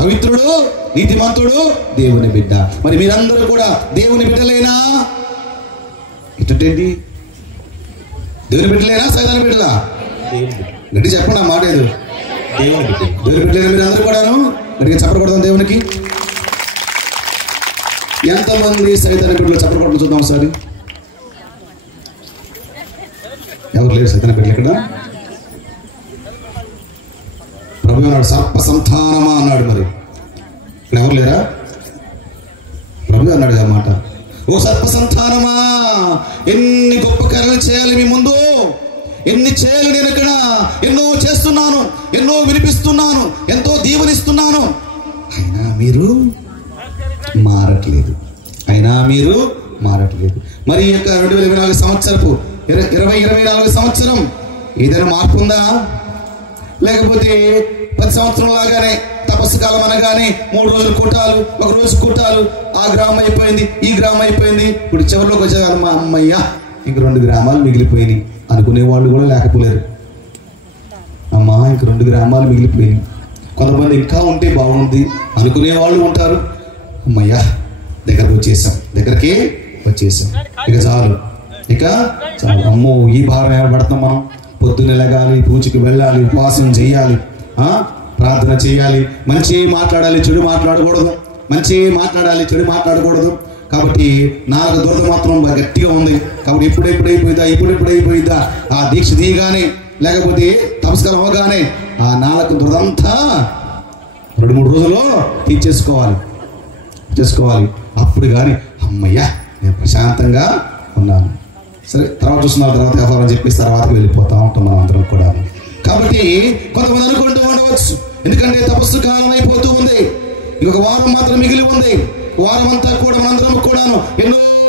పవిత్రుడు, నీతిమంతుడు, దేవుని బిడ్డ. మరి మీరందరూ కూడా దేవుని బిడ్డలేనా? ఇటండి దేవుని బిడ్డలేనా, సైతాన్ బిడ్డలా? గట్టి చెప్పండి, ఆ మాట ఏదో. దేవుని బిడ్డలేనా మీరందరూ కూడాను? గట్టిగా చెప్పకూడదు దేవునికి. ఎంతమంది సైతాన్ బిడ్డలు చెప్పకూడదు చూద్దాం ఒకసారి. ఎవరు లేరు సైతాన్ బిడ్డలు ఇక్కడ? ప్రభు అన్నాడు సర్ప సంతానమా అన్నాడు. మరి ఇక్కడ ఎవరు లేరా? ప్రభు అన్నాడు అన్నమాట, ఓ సర్ప సంతానమా, ఎన్ని గొప్ప కార్యాలు చేయాలి మీ ముందు, ఎన్ని చేయాలి. నేను ఇక్కడ ఎన్నో చేస్తున్నాను, ఎన్నో వినిపిస్తున్నాను, ఎంతో దీవెనిస్తున్నాను, అయినా మీరు మారట్లేదు. మరి ఈ యొక్క 2024 సంవత్సరపు 2024 సంవత్సరం ఏదైనా మార్పు ఉందా? లేకపోతే 10 సంవత్సరం లాగానే తపస్సు కాలం అనగానే 3 రోజులు కూటాలు, 1 రోజు కూటాలు, ఆ గ్రామం అయిపోయింది, ఈ గ్రామం అయిపోయింది, ఇప్పుడు చివరిలోకి వచ్చేవాళ్ళు మా అమ్మయ్య ఇంక 2 గ్రామాలు మిగిలిపోయినాయి అనుకునే వాళ్ళు కూడా లేకపోలేరు. అమ్మా ఇంక 2 గ్రామాలు మిగిలిపోయినాయి. కొంతమంది ఇంకా ఉంటే బాగుంది అనుకునే వాళ్ళు ఉంటారు. అమ్మయ్యా దగ్గరికి వచ్చేసాం, ఇక చాలు. అమ్మో ఈ భారం ఏర్పడతాం మనం. పొద్దున్న లెగాలి, పూజకి వెళ్ళాలి, ఉపవాసం చేయాలి, ప్రార్థన చేయాలి, మంచి మాట్లాడాలి, చెడు మాట్లాడకూడదు, మంచి మాట్లాడాలి, చెడు మాట్లాడకూడదు. కాబట్టి నాలుగు దురద మాత్రం గట్టిగా ఉంది. కాబట్టి ఎప్పుడైపోయిద్దా ఆ దీక్ష తీయగానే, లేకపోతే తపస్కారం అవగానే ఆ నాలుగు దురదంతా 2-3 రోజుల్లో తీర్చేసుకోవాలి. అప్పుడు కానీ అమ్మయ్యా నేను ప్రశాంతంగా ఉన్నాను. సరే, తర్వాత చూస్తున్నారు, తర్వాత వ్యవహారం చెప్పేసి తర్వాతకి వెళ్ళిపోతా ఉంటాం మనం అందరం కూడా. కాబట్టి కొంతమంది అనుకుంటూ ఉండవచ్చు, ఎందుకంటే తపస్సు కాలం అయిపోతూ ఉంది, ఇంకొక వారం మాత్రం మిగిలి ఉంది. వారం అంతా కూడా మనందరం కూడాను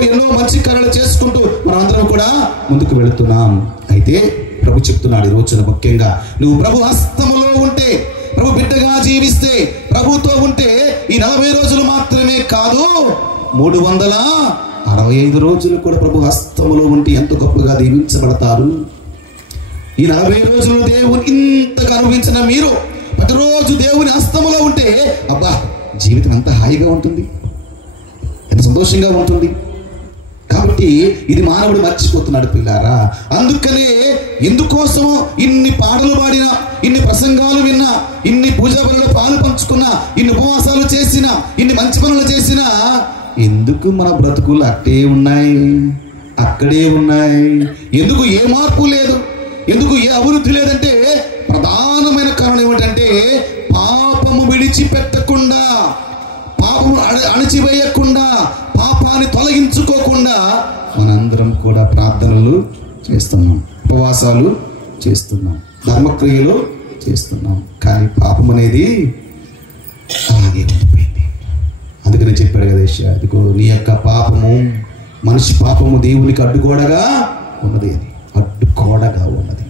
ఎన్నో మంచి కార్యాలు చేసుకుంటూ మనందరం కూడా ముందుకు వెళుతున్నాం. అయితే ప్రభు చెప్తున్నాడు ఈ రోజున ముఖ్యంగా, నువ్వు ప్రభు హస్తములో ఉంటే, ప్రభు బిడ్డగా జీవిస్తే, ప్రభుతో ఉంటే ఈ 40 రోజులు మాత్రమే కాదు, 365 రోజులు కూడా ప్రభు హస్తములో ఉంటే ఎంత గొప్పగా దీవించబడతారు. ఈ 40 రోజులు దేవుని ఇంతగా అనుభవించిన మీరు ప్రతిరోజు దేవుని హస్తములో ఉంటే అబ్బా, జీవితం ఎంత హాయిగా ఉంటుంది, ఎంత సంతోషంగా ఉంటుంది. కాబట్టి ఇది మానవుడు మర్చిపోతున్నాడు పిల్లారా. అందుకనే ఎందుకోసమో ఇన్ని పాటలు పాడినా, ఇన్ని ప్రసంగాలు విన్నా, ఇన్ని పూజా పనులు పాలు పంచుకున్నా, ఇన్ని ఉపవాసాలు చేసినా, ఇన్ని మంచి పనులు చేసినా, ఎందుకు మన బ్రతుకులు అట్టే ఉన్నాయి, అక్కడే ఉన్నాయి? ఎందుకు ఏ మార్పు లేదు, ఎందుకు ఏ అభివృద్ధి లేదంటే ప్రధానమైన కారణం ఏమిటంటే పాపము విడిచిపెట్టకుండా, పాపము అణచివేయకుండా, పాపాన్ని తొలగించుకోకుండా మనందరం కూడా ప్రార్థనలు చేస్తున్నాం, ఉపవాసాలు చేస్తున్నాం, ధర్మక్రియలు చేస్తున్నాం. కానీ పాపం అనేది అలాగే ఉండిపోయింది. అందుకని చెప్పాడు కదా యెషయా, అదిగో నీ యొక్క పాపము, మనిషి పాపము దేవునికి అడ్డుగోడగా ఉన్నది, అది అడ్డుగోడగా ఉన్నది.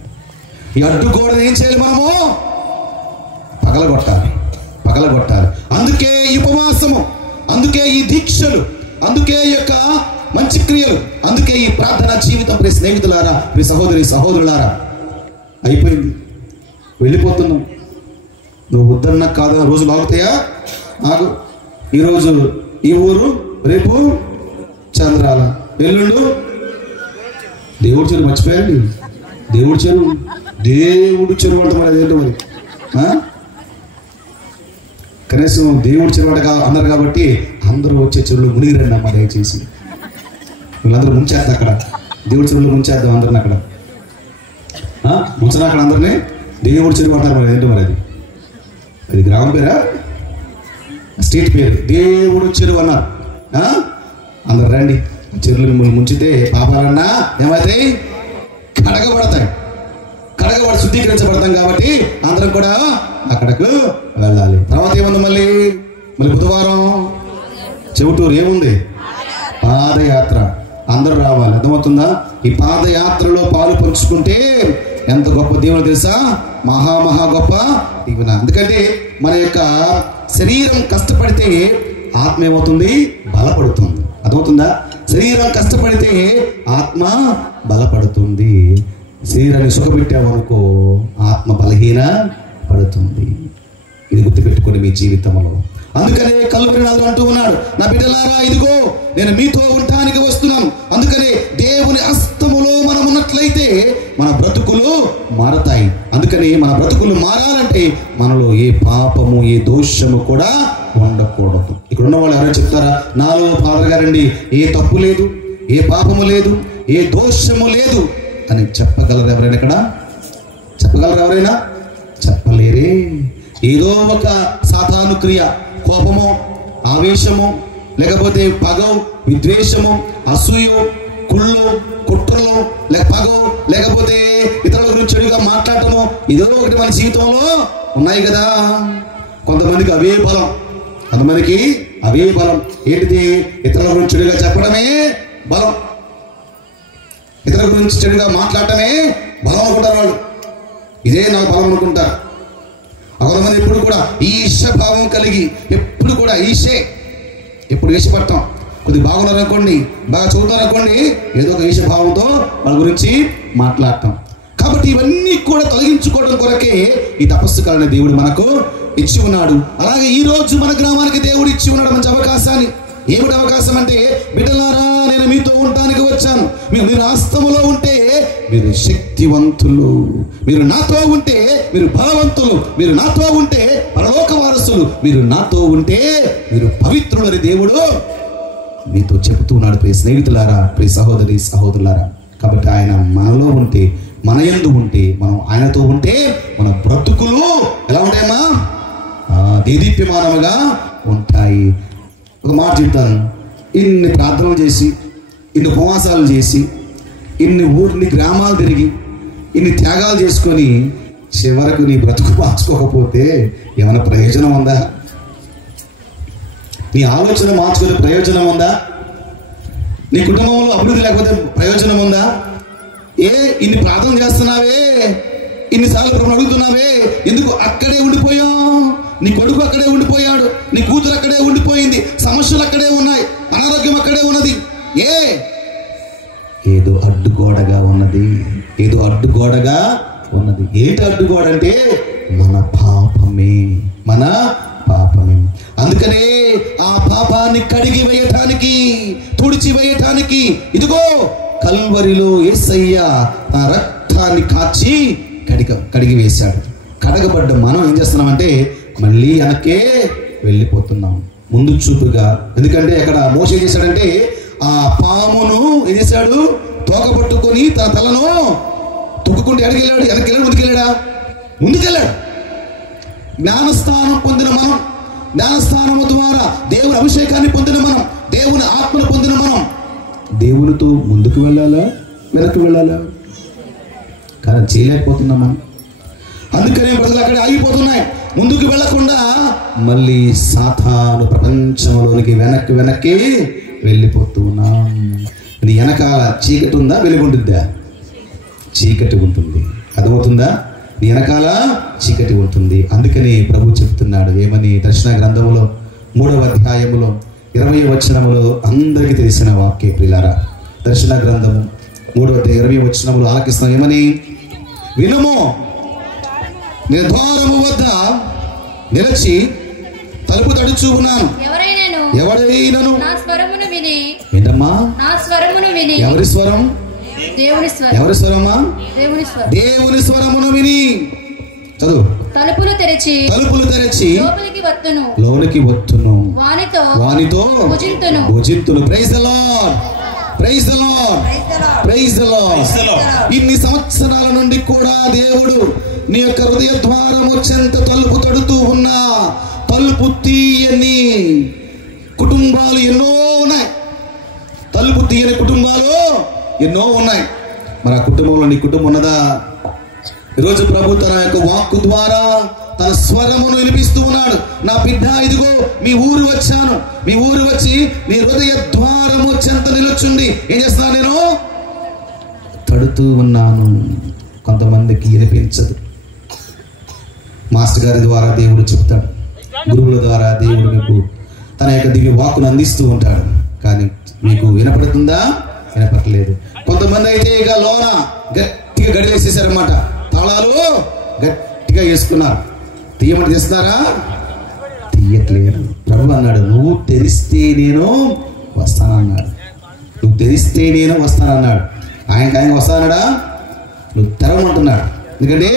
ఈ అడ్డుగోడను ఏం చేయాలి? మనము పగలగొట్టాలి. అందుకే ఈ ఉపవాసము, అందుకే ఈ దీక్షలు, అందుకే ఈ యొక్క మంచి క్రియలు, అందుకే ఈ ప్రార్థన జీవితం. ప్రియ స్నేహితులారా, ప్రియ సహోదరులారా, అయిపోయింది, వెళ్ళిపోతున్నాం. నువ్వు వద్దన్నా కాదన్న రోజులు ఆగుతాయా? ఆగు. ఈరోజు ఈ ఊరు, రేపు చంద్రాల, ఎల్లుండు దేవుడి చెరువు. మర్చిపోయండి, దేవుడి చెరువు అంటే మరి అదేంటో మరి. కనీసం దేవుడి చెరువు అంటే అందరు కాబట్టి అందరూ వచ్చే చెరువులో మునిగి రండి అమ్మ దయచేసి. వీళ్ళందరూ ముంచేద్దాం అక్కడ, దేవుడి చెరువులో ముంచేద్దాం అందరిని అక్కడ. ముంచనా అక్కడ అందరినీ? దేవుడి చెరువు అంటారు మరి, ఏంటో మరి అది గ్రామం పేరా, స్ట్రీట్ పేరు, దేవుడు చెరువు అన్నారు. అందరు రండి, చెరువులు మిమ్మల్ని ముంచితే పాపాలన్నా ఏమవుతాయి? కడగబడతాయి, శుద్ధీకరించబడతాం. కాబట్టి అందరం కూడా అక్కడకు వెళ్ళాలి. తర్వాత ఏముంది? మళ్ళీ బుధవారం చెవుటూరు ఏముంది? పాదయాత్ర. అందరూ రావాలి, అర్థమవుతుందా? ఈ పాదయాత్రలో పాలు పంచుకుంటే ఎంత గొప్ప దేవుడు తెలుసా? మహా గొప్ప దీవెన. ఎందుకంటే మన యొక్క శరీరం కష్టపడితే ఆత్మ ఏమవుతుంది? బలపడుతుంది. అర్థమవుతుందా? శరీరం కష్టపడితే ఆత్మ బలపడుతుంది. శరీరాన్ని సుఖపెట్టామనుకో ఆత్మ బలహీన పడుతుంది. ఇది గుర్తుపెట్టుకోండి మీ జీవితంలో. అందుకనే కల్వరి నాథుడు అంటూ ఉన్నాడు, నా బిడ్డలారా, ఇదిగో నేను మీతో ఉండటానికి వస్తున్నాను. అందుకనే దేవుని హస్తములో మనం ఉన్నట్లయితే మన బ్రతుకులు మారతాయి. అందుకని మన బ్రతుకులు మారాలంటే మనలో ఏ పాపము, ఏ దోషము కూడా ఉండకూడదు. ఇక్కడ ఉన్న వాళ్ళు ఎవరైనా చెప్తారా? నాలో ఫాదర్ గారండి, ఏ తప్పు లేదు, ఏ పాపము లేదు, ఏ దోషము లేదు అని చెప్పగలరు ఎవరైనా? ఇక్కడ చెప్పగలరు ఎవరైనా? చెప్పలేరే. ఏదో ఒక సాతాను క్రియ, కోపము, ఆవేశము, లేకపోతే పగ, విద్వేషము, అసూయ, కుట్రలు, పగ, లేకపోతే ఇతరుల గురించి చెడుగా మాట్లాడటము, ఏదో ఒకటి మన జీవితంలో ఉన్నాయి కదా. కొంతమందికి అవే బలం, కొంతమందికి అవే బలం. ఏంటిది? ఇతరుల గురించి చెడుగా చెప్పడమే బలం, ఇతరుల గురించి చెడుగా మాట్లాడటమే బలం అనుకుంటారు వాళ్ళు. ఇదే నాకు బలం అనుకుంటారు. కొంతమంది ఎప్పుడు కూడా ఈర్ష్యభావం కలిగి ఎప్పుడు కూడా ఎప్పుడు ఈర్ష్యపడతాం. కొద్దిగా బాగున్నారనుకోండి, బాగా చదువుతారనుకోండి, ఏదో ఒక ఈర్ష్యభావంతో వాళ్ళ గురించి మాట్లాడటం. కాబట్టి ఇవన్నీ కూడా తొలగించుకోవడం కొరకే ఈ తపస్సు కాలని దేవుడు మనకు ఇచ్చి ఉన్నాడు. అలాగే ఈ రోజు మన గ్రామానికి దేవుడు ఇచ్చి ఉన్నాడు మంచి అవకాశాన్ని. ఏమిటి అవకాశం అంటే, బిడ్డలారా, నేను మీతో ఉండటానికి వచ్చాను. మీరు హస్తములో ఉంటే మీరు శక్తివంతులు, మీరు నాతో ఉంటే మీరు బలవంతులు, మీరు నాతో ఉంటే పరలోక వారసులు, మీరు నాతో ఉంటే మీరు పవిత్రులని దేవుడు మీతో చెబుతున్నాడు. ప్రియ స్నేహితులారా, ప్రియ సహోదరులారా, కాబట్టి ఆయన మనలో ఉంటే, మన యందు ఉంటే, మనం ఆయనతో ఉంటే మన బ్రతుకులు ఎలా ఉంటాయమ్మా? దేదీప్యమానముగా ఉంటాయి. ఒక మాట చెప్తాను, ఇన్ని ప్రార్థనలు చేసి ఇన్ని ఉపవాసాలు చేసి ఇన్ని గ్రామాలు తిరిగి ఇన్ని త్యాగాలు చేసుకొని చివరకు నీ బ్రతుకు మార్చుకోకపోతే ఏమైనా ప్రయోజనం ఉందా? నీ ఆలోచన మార్చుకునే ప్రయోజనం ఉందా? నీ కుటుంబంలో అభివృద్ధి లేకపోతే ప్రయోజనం ఉందా? ఇన్ని ప్రార్థన చేస్తున్నావే, ఇన్నిసార్లు ప్రభువుని అడుగుతున్నావే, ఎందుకు అక్కడే ఉండిపోయావు? నీ కొడుకు అక్కడే ఉండిపోయాడు, నీ కూతురు అక్కడే ఉండిపోయింది, సమస్యలు అక్కడే ఉన్నాయి, అనారోగ్యం అక్కడే ఉన్నది. ఏదో అడ్డుగోడగా ఉన్నది, ఏదో అడ్డుగోడగా ఉన్నది. ఏంటి అడ్డుగోడ అంటే మన పాపమే, మన పాపమే. అందుకనే ఆ పాపాన్ని కడిగి వేయటానికి, తుడిచి వేయటానికి ఇదిగో కల్వరిలో యేసయ్య తన రక్తాన్ని కాచి కడిగి వేశాడు. కడగబడ్డ మనం ఏం చేస్తున్నామంటే మళ్ళీ వెనకే వెళ్ళిపోతున్నాం ముందు చూపుగా. ఎందుకంటే అక్కడ మోషే ఏం చేశాడంటే ఆ పామును ఏం చేశాడు, తోక పట్టుకొని తన తలను తొక్కుకుంటూ ఎడగెళ్ళాడు. వెనకెళ్ళాడు, ముందుకెళ్ళాడా? ముందుకెళ్ళాడు. జ్ఞానస్థానం పొందిన మనం, జ్ఞానస్థానము ద్వారా దేవుని అభిషేకాన్ని పొందిన మనం, దేవుని ఆత్మను పొందిన మనం దేవునితో ముందుకు వెళ్ళాలా, వెనక్కి వెళ్ళాలా? కానీ చేయలేకపోతున్నాం మనం. అందుకనే బ్రతులు అక్కడే ఆగిపోతున్నాయి. ముందుకు వెళ్లకుండా మళ్ళీ సాతాను ప్రపంచంలోనికి వెనక్కి వెళ్ళిపోతున్నాం. నీ వెనకాల చీకటి ఉందా, వెలుగుంటుందా? చీకటి ఉంటుంది. అర్థమవుతుందా? నీ వెనకాల చీకటి ఉంటుంది. అందుకని ప్రభు చెప్తున్నాడు ఏమని? దర్శన గ్రంథములో 3వ అధ్యాయములో 20వ వచనములో అందరికీ తెలిసిన వాక్యం ప్రియులారా. దర్శన గ్రంథము 3వ అధ్యాయం 20వ వచనములో ఆలకిస్తున్నాం ఏమని? వినుము, నిర్ధారము వద్ద నిలిచి తలుపు తడుచు ఉన్నాను. ఎవరైనాను నా స్వరమును విని. ఏంటమ్మా? నా స్వరమును విని. ఎవరి స్వరం? దేవుని స్వరం. ఎవరి స్వరమా? దేవుని స్వరం. దేవుని స్వరమును విని చదువు. తలుపులు తెరిచి లోనికి వత్తును, వానితో భుజింతును. Praise the lord, praise the lord, praise the lord. ఇన్ని సంవత్సరాల నుండి కూడా దేవుడు నీ యొక్క హృదయ ద్వారము చెంత తలుపు తడుతూ ఉన్నా తలుపు తీయని కుటుంబాలు ఎన్నో ఉన్నాయి. తలుపు తీయని కుటుంబాలు ఎన్నో ఉన్నాయి. మరి ఆ కుటుంబంలో నీ కుటుంబం ఉన్నదా? ఈరోజు ప్రభు తన యొక్క వాక్కు ద్వారా తన స్వరమును వినిపిస్తూ ఉన్నాడు. నా బిడ్డ, ఇదిగో మీ ఊరు వచ్చాను, మీ ఊరు వచ్చి నీ హృదయ ద్వారము చెంత నిలుచుండి ఏం చేస్తాను? నేను తడుతూ ఉన్నాను. కొంతమందికి వినిపించదు. మాస్టర్ గారి ద్వారా దేవుడు చెప్తాడు, గురువుల ద్వారా దేవుడు మీకు తన యొక్క దివ్య వాక్కును అందిస్తూ ఉంటాడు. కానీ మీకు వినపడుతుందా? వినపడలేదు. కొంతమంది అయితే ఇక లోన గట్టిగా గడివేసేసారన్నమాట. తాళాలు గట్టిగా వేసుకున్నారు. తీయమని చేస్తున్నారా? తీయట్లేదు. ప్రభు అన్నాడు, నువ్వు తెరిస్తే నేను వస్తానన్నాడు. నువ్వు తెరిస్తే నేను వస్తానన్నాడు. ఆయన వస్తానడా? నువ్వు తెరవమంటున్నాడు. ఎందుకంటే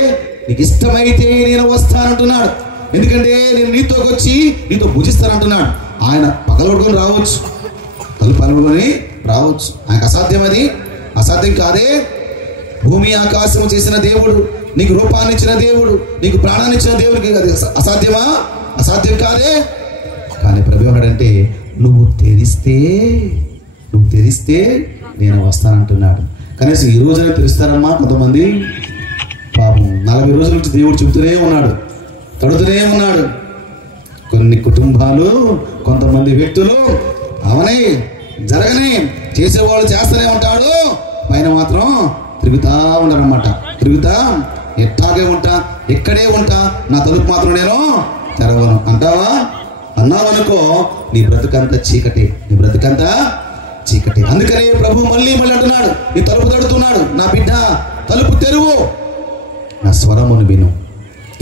నీకు ఇష్టమైతే నేను వస్తానంటున్నాడు. ఎందుకంటే నేను నీతో వచ్చి నీతో భుజిస్తానంటున్నాడు. ఆయన పగలగొట్టుకొని రావచ్చు, తలుపు పగలగొట్టుకొని రావచ్చు. ఆయనకు అసాధ్యం, అది అసాధ్యం కాదే. భూమి ఆకాశం చేసిన దేవుడు, నీకు రూపాన్ని ఇచ్చిన దేవుడు, నీకు ప్రాణాన్ని ఇచ్చిన దేవుడికి అది అసాధ్యమా? అసాధ్యం కాదే. కానీ ప్రభు ఏమంటాడంటే నువ్వు తెరిస్తే నేను వస్తానంటున్నాడు. కనీసం ఈ రోజునే తెరుస్తారమ్మా కొంతమంది. పాపం 40 రోజుల నుంచి దేవుడు చెబుతూనే ఉన్నాడు, తడుతూనే ఉన్నాడు. కొన్ని కుటుంబాలు, కొంతమంది వ్యక్తులు అవనే జరగనే చేసేవాళ్ళు చేస్తూనే ఉంటాడు, పైన మాత్రం తిరుగుతా ఉండరన్నమాట. తిరుగుతా ఎట్టాగే ఉంటా, ఎక్కడే ఉంటా, నా తలుపు మాత్రం నేను తెరవను అంటావా? అన్నావనుకో నీ బ్రతుకంతా చీకటి, నీ బ్రతుకంతా చీకటి. అందుకనే ప్రభు మళ్ళీ అంటున్నాడు, నీ తలుపు తడుతున్నాడు, నా బిడ్డ తలుపు తెరువు, నా స్వరమును విను.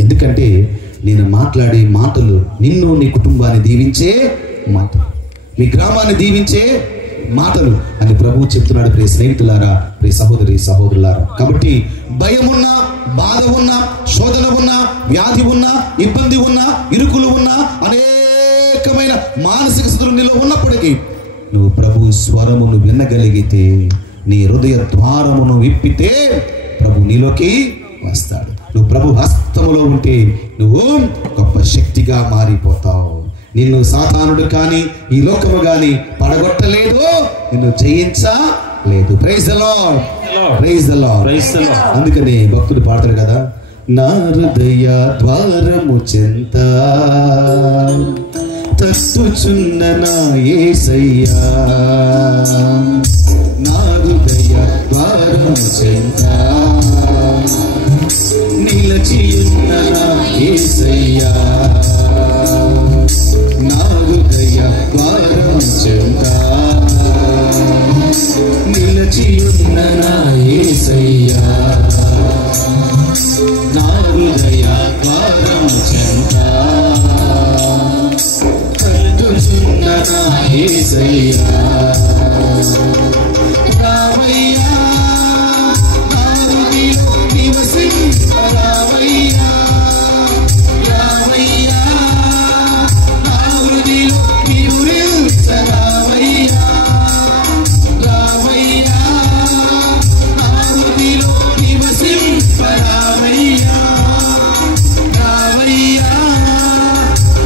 ఎందుకంటే నేను మాట్లాడే మాటలు నిన్ను, నీ కుటుంబాన్ని దీవించే మాటలు, మీ గ్రామాన్ని దీవించే మాటలు అని ప్రభువు చెప్తున్నాడు. ప్రియ స్నేహితులారా, ప్రియ సహోదరి సహోదరులారా. కాబట్టి భయం ఉన్నా, బాధ ఉన్నా, శోధన ఉన్నా, వ్యాధి ఉన్నా, ఇబ్బంది ఉన్నా, ఇరుకులు ఉన్నా, అనేకమైన మానసిక స్థితులు నీలో ఉన్నప్పటికీ నువ్వు ప్రభు స్వరమును వినగలిగితే, నీ హృదయ ద్వారమును విప్పితే ప్రభు నీలోకి వస్తాడు. నువ్వు ప్రభు హస్తములో ఉంటే నువ్వు గొప్ప శక్తిగా మారిపోతావు. నిన్ను సాతానుడు కానీ, ఈ లోకము కానీ పడగొట్టలేదు, నిన్ను జయించలేదు. Praise the lord, praise the lord. అందుకని భక్తుడు పాడతాడు కదా, నా హృదయ ద్వారము చెంత తట్టుచున్న నా యేసయ్యా, నా హృదయ ద్వారము చెంత నిలచియున్న నా యేసయ్యా, నా హృదయ ద్వారము చెంత నిలచియున్న నా యేసయ్యా, నా హృదయ ద్వారము చెంత తట్టుచున్న నా యేసయ్యా, రామయ్యా నా హృదయలో నివసింప రామయ్యా, రామయ్యా నా హృదయలో నివసింప రామయ్యా, రామయ్యా నా హృదయలో నివసింప రామయ్యా, రామయ్యా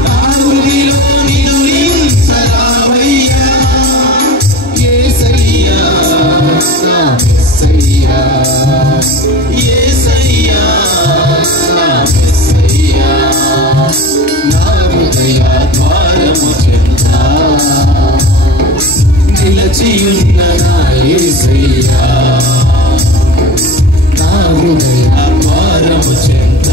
నా హృదయలో నివసింప రామయ్యా, యేసయ్యా నా మెస్సయ్యా, యేసయ్యా నా మెస్సయ్యా, నా హృదయ ద్వారము చెంత నిలచియున్న నా యేసయ్యా, నా హృదయ ద్వారము చెంత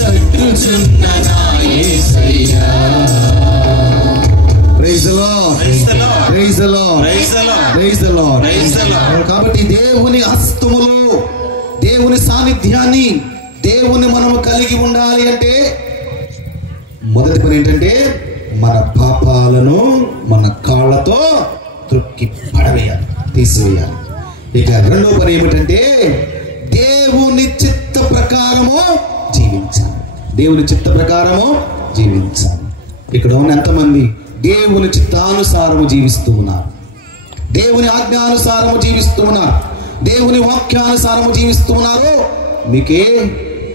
తట్టుచున్న నా యేసయ్యా. Praise the lord, praise the lord, praise the lord. కాబట్టి దేవుని హస్తములో దేవుని సాన్నిధ్యాన్ని దేవుని మనము కలిగి ఉండాలి అంటే మొదటి పని ఏంటంటే మన పాపాలను మన కాళ్ళతో త్రొక్కి పడవేయాలి, తీసివేయాలి. ఇక రెండో పని ఏమిటంటే దేవుని చిత్త ప్రకారము జీవించాలి, దేవుని చిత్త ప్రకారము జీవించాలి. ఇక్కడ ఉన్న ఎంతమంది దేవుని చిత్తానుసారము జీవిస్తూ ఉన్నారు, దేవుని ఆజ్ఞానుసారము జీవిస్తూ ఉన్నారు, దేవుని వాక్యానుసారము జీవిస్తూ ఉన్నారు మీకే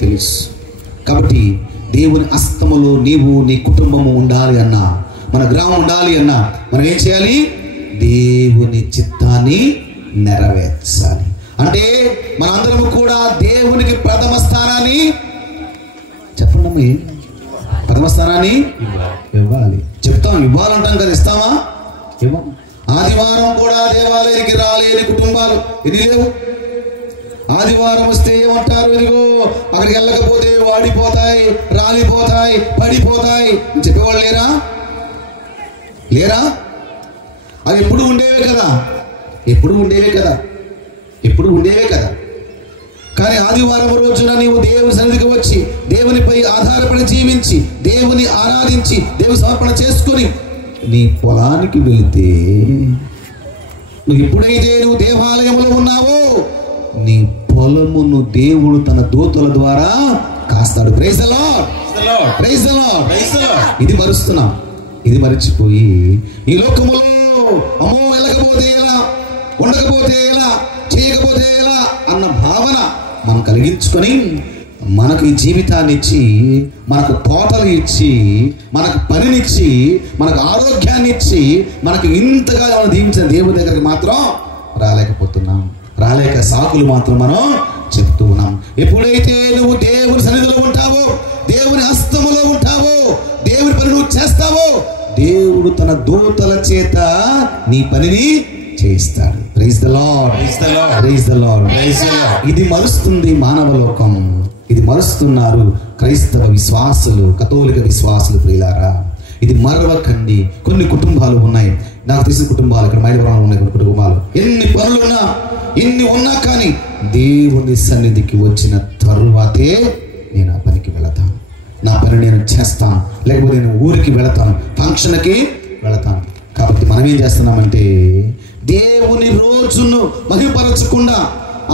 తెలుసు. కాబట్టి దేవుని హస్తములో నీవు నీ కుటుంబము ఉండాలి అన్నా, మన గ్రామం ఉండాలి అన్నా మనం ఏం చేయాలి? దేవుని చిత్తాన్ని నెరవేర్చాలి. అంటే మనందరము కూడా దేవునికి ప్రథమ స్థానాన్ని చెప్పండి, ప్రథమ స్థానాన్ని ఇవ్వాలి. చెప్తాం, ఇవ్వాలంటాం కదా, ఇస్తామా? ఇవ్వం. ఆదివారం కూడా దేవాలయానికి రాలేని కుటుంబాలు ఇది లేవు. ఆదివారం వస్తే ఏమంటారు? ఇదిగో అక్కడికి వెళ్ళకపోతే వాడిపోతాయి, రాలిపోతాయి, పడిపోతాయి చెప్పేవాళ్ళు లేరా? లేరా? అవి ఎప్పుడు ఉండేవే కదా, ఎప్పుడు ఉండేవే కదా, ఎప్పుడు ఉండేవే కదా. కానీ ఆదివారం రోజున నీవు దేవుని సన్నిధికి వచ్చి దేవునిపై ఆధారపడి జీవించి దేవుని ఆరాధించి దేవుని సమర్పణ చేసుకుని నీ పొలానికి వెళితే, నువ్వు ఎప్పుడైతే నువ్వు దేవాలయంలో ఉన్నావో నీ పొలమును దేవుడు తన దూతల ద్వారా కాస్తాడు. Praise the lord, praise the lord. ఇది మరుస్తున్నాం, ఇది మరిచిపోయి ఈ లోకములో అమ్మో వెళ్ళకపోతే ఎలా, ఉండకపోతే ఎలా, చేయకపోతే ఎలా అన్న భావన మనం కలిగించుకొని మనకు ఈ జీవితాన్ని ఇచ్చి, మనకు తోటలు ఇచ్చి, మనకు పనినిచ్చి, మనకు ఆరోగ్యాన్ని ఇచ్చి, మనకు ఇంతగా మనం దీవించిన దేవుని దగ్గరికి మాత్రం రాలేకపోతున్నాం. రాలేక సాకులు మాత్రం మనం చెప్తూ ఉన్నాం. ఎప్పుడైతే నువ్వు దేవుని సన్నిధిలో ఉంటావో, దేవుని హస్తములో ఉంటావో, దేవుని పని నువ్వు చేస్తావో, దేవుడు తన దూతల చేత నీ పనిని చేస్తాడు. Praise the lord, praise the lord. ఇది మరుస్తుంది మానవ లోకం, ఇది మరుస్తున్నారు క్రైస్తవ విశ్వాసులు, కథోలిక విశ్వాసులు. ప్రియులారా, ఇది మరవకండి. కొన్ని కుటుంబాలు ఉన్నాయి, నాకు తెలిసిన కుటుంబాలు, ఇక్కడ మైలవరంలో ఉన్నాయి కొన్ని కుటుంబాలు. ఎన్ని పనులున్నా, ఎన్ని ఉన్నా కానీ దేవుని సన్నిధికి వచ్చిన తరువాతే నేను ఆ పనికి వెళతాను, నా పని నేను చేస్తాను, లేకపోతే నేను ఊరికి వెళతాను, ఫంక్షన్కి వెళతాను. కాబట్టి మనం ఏం చేస్తున్నామంటే దేవుని రోజును మహిమపరచకుండా,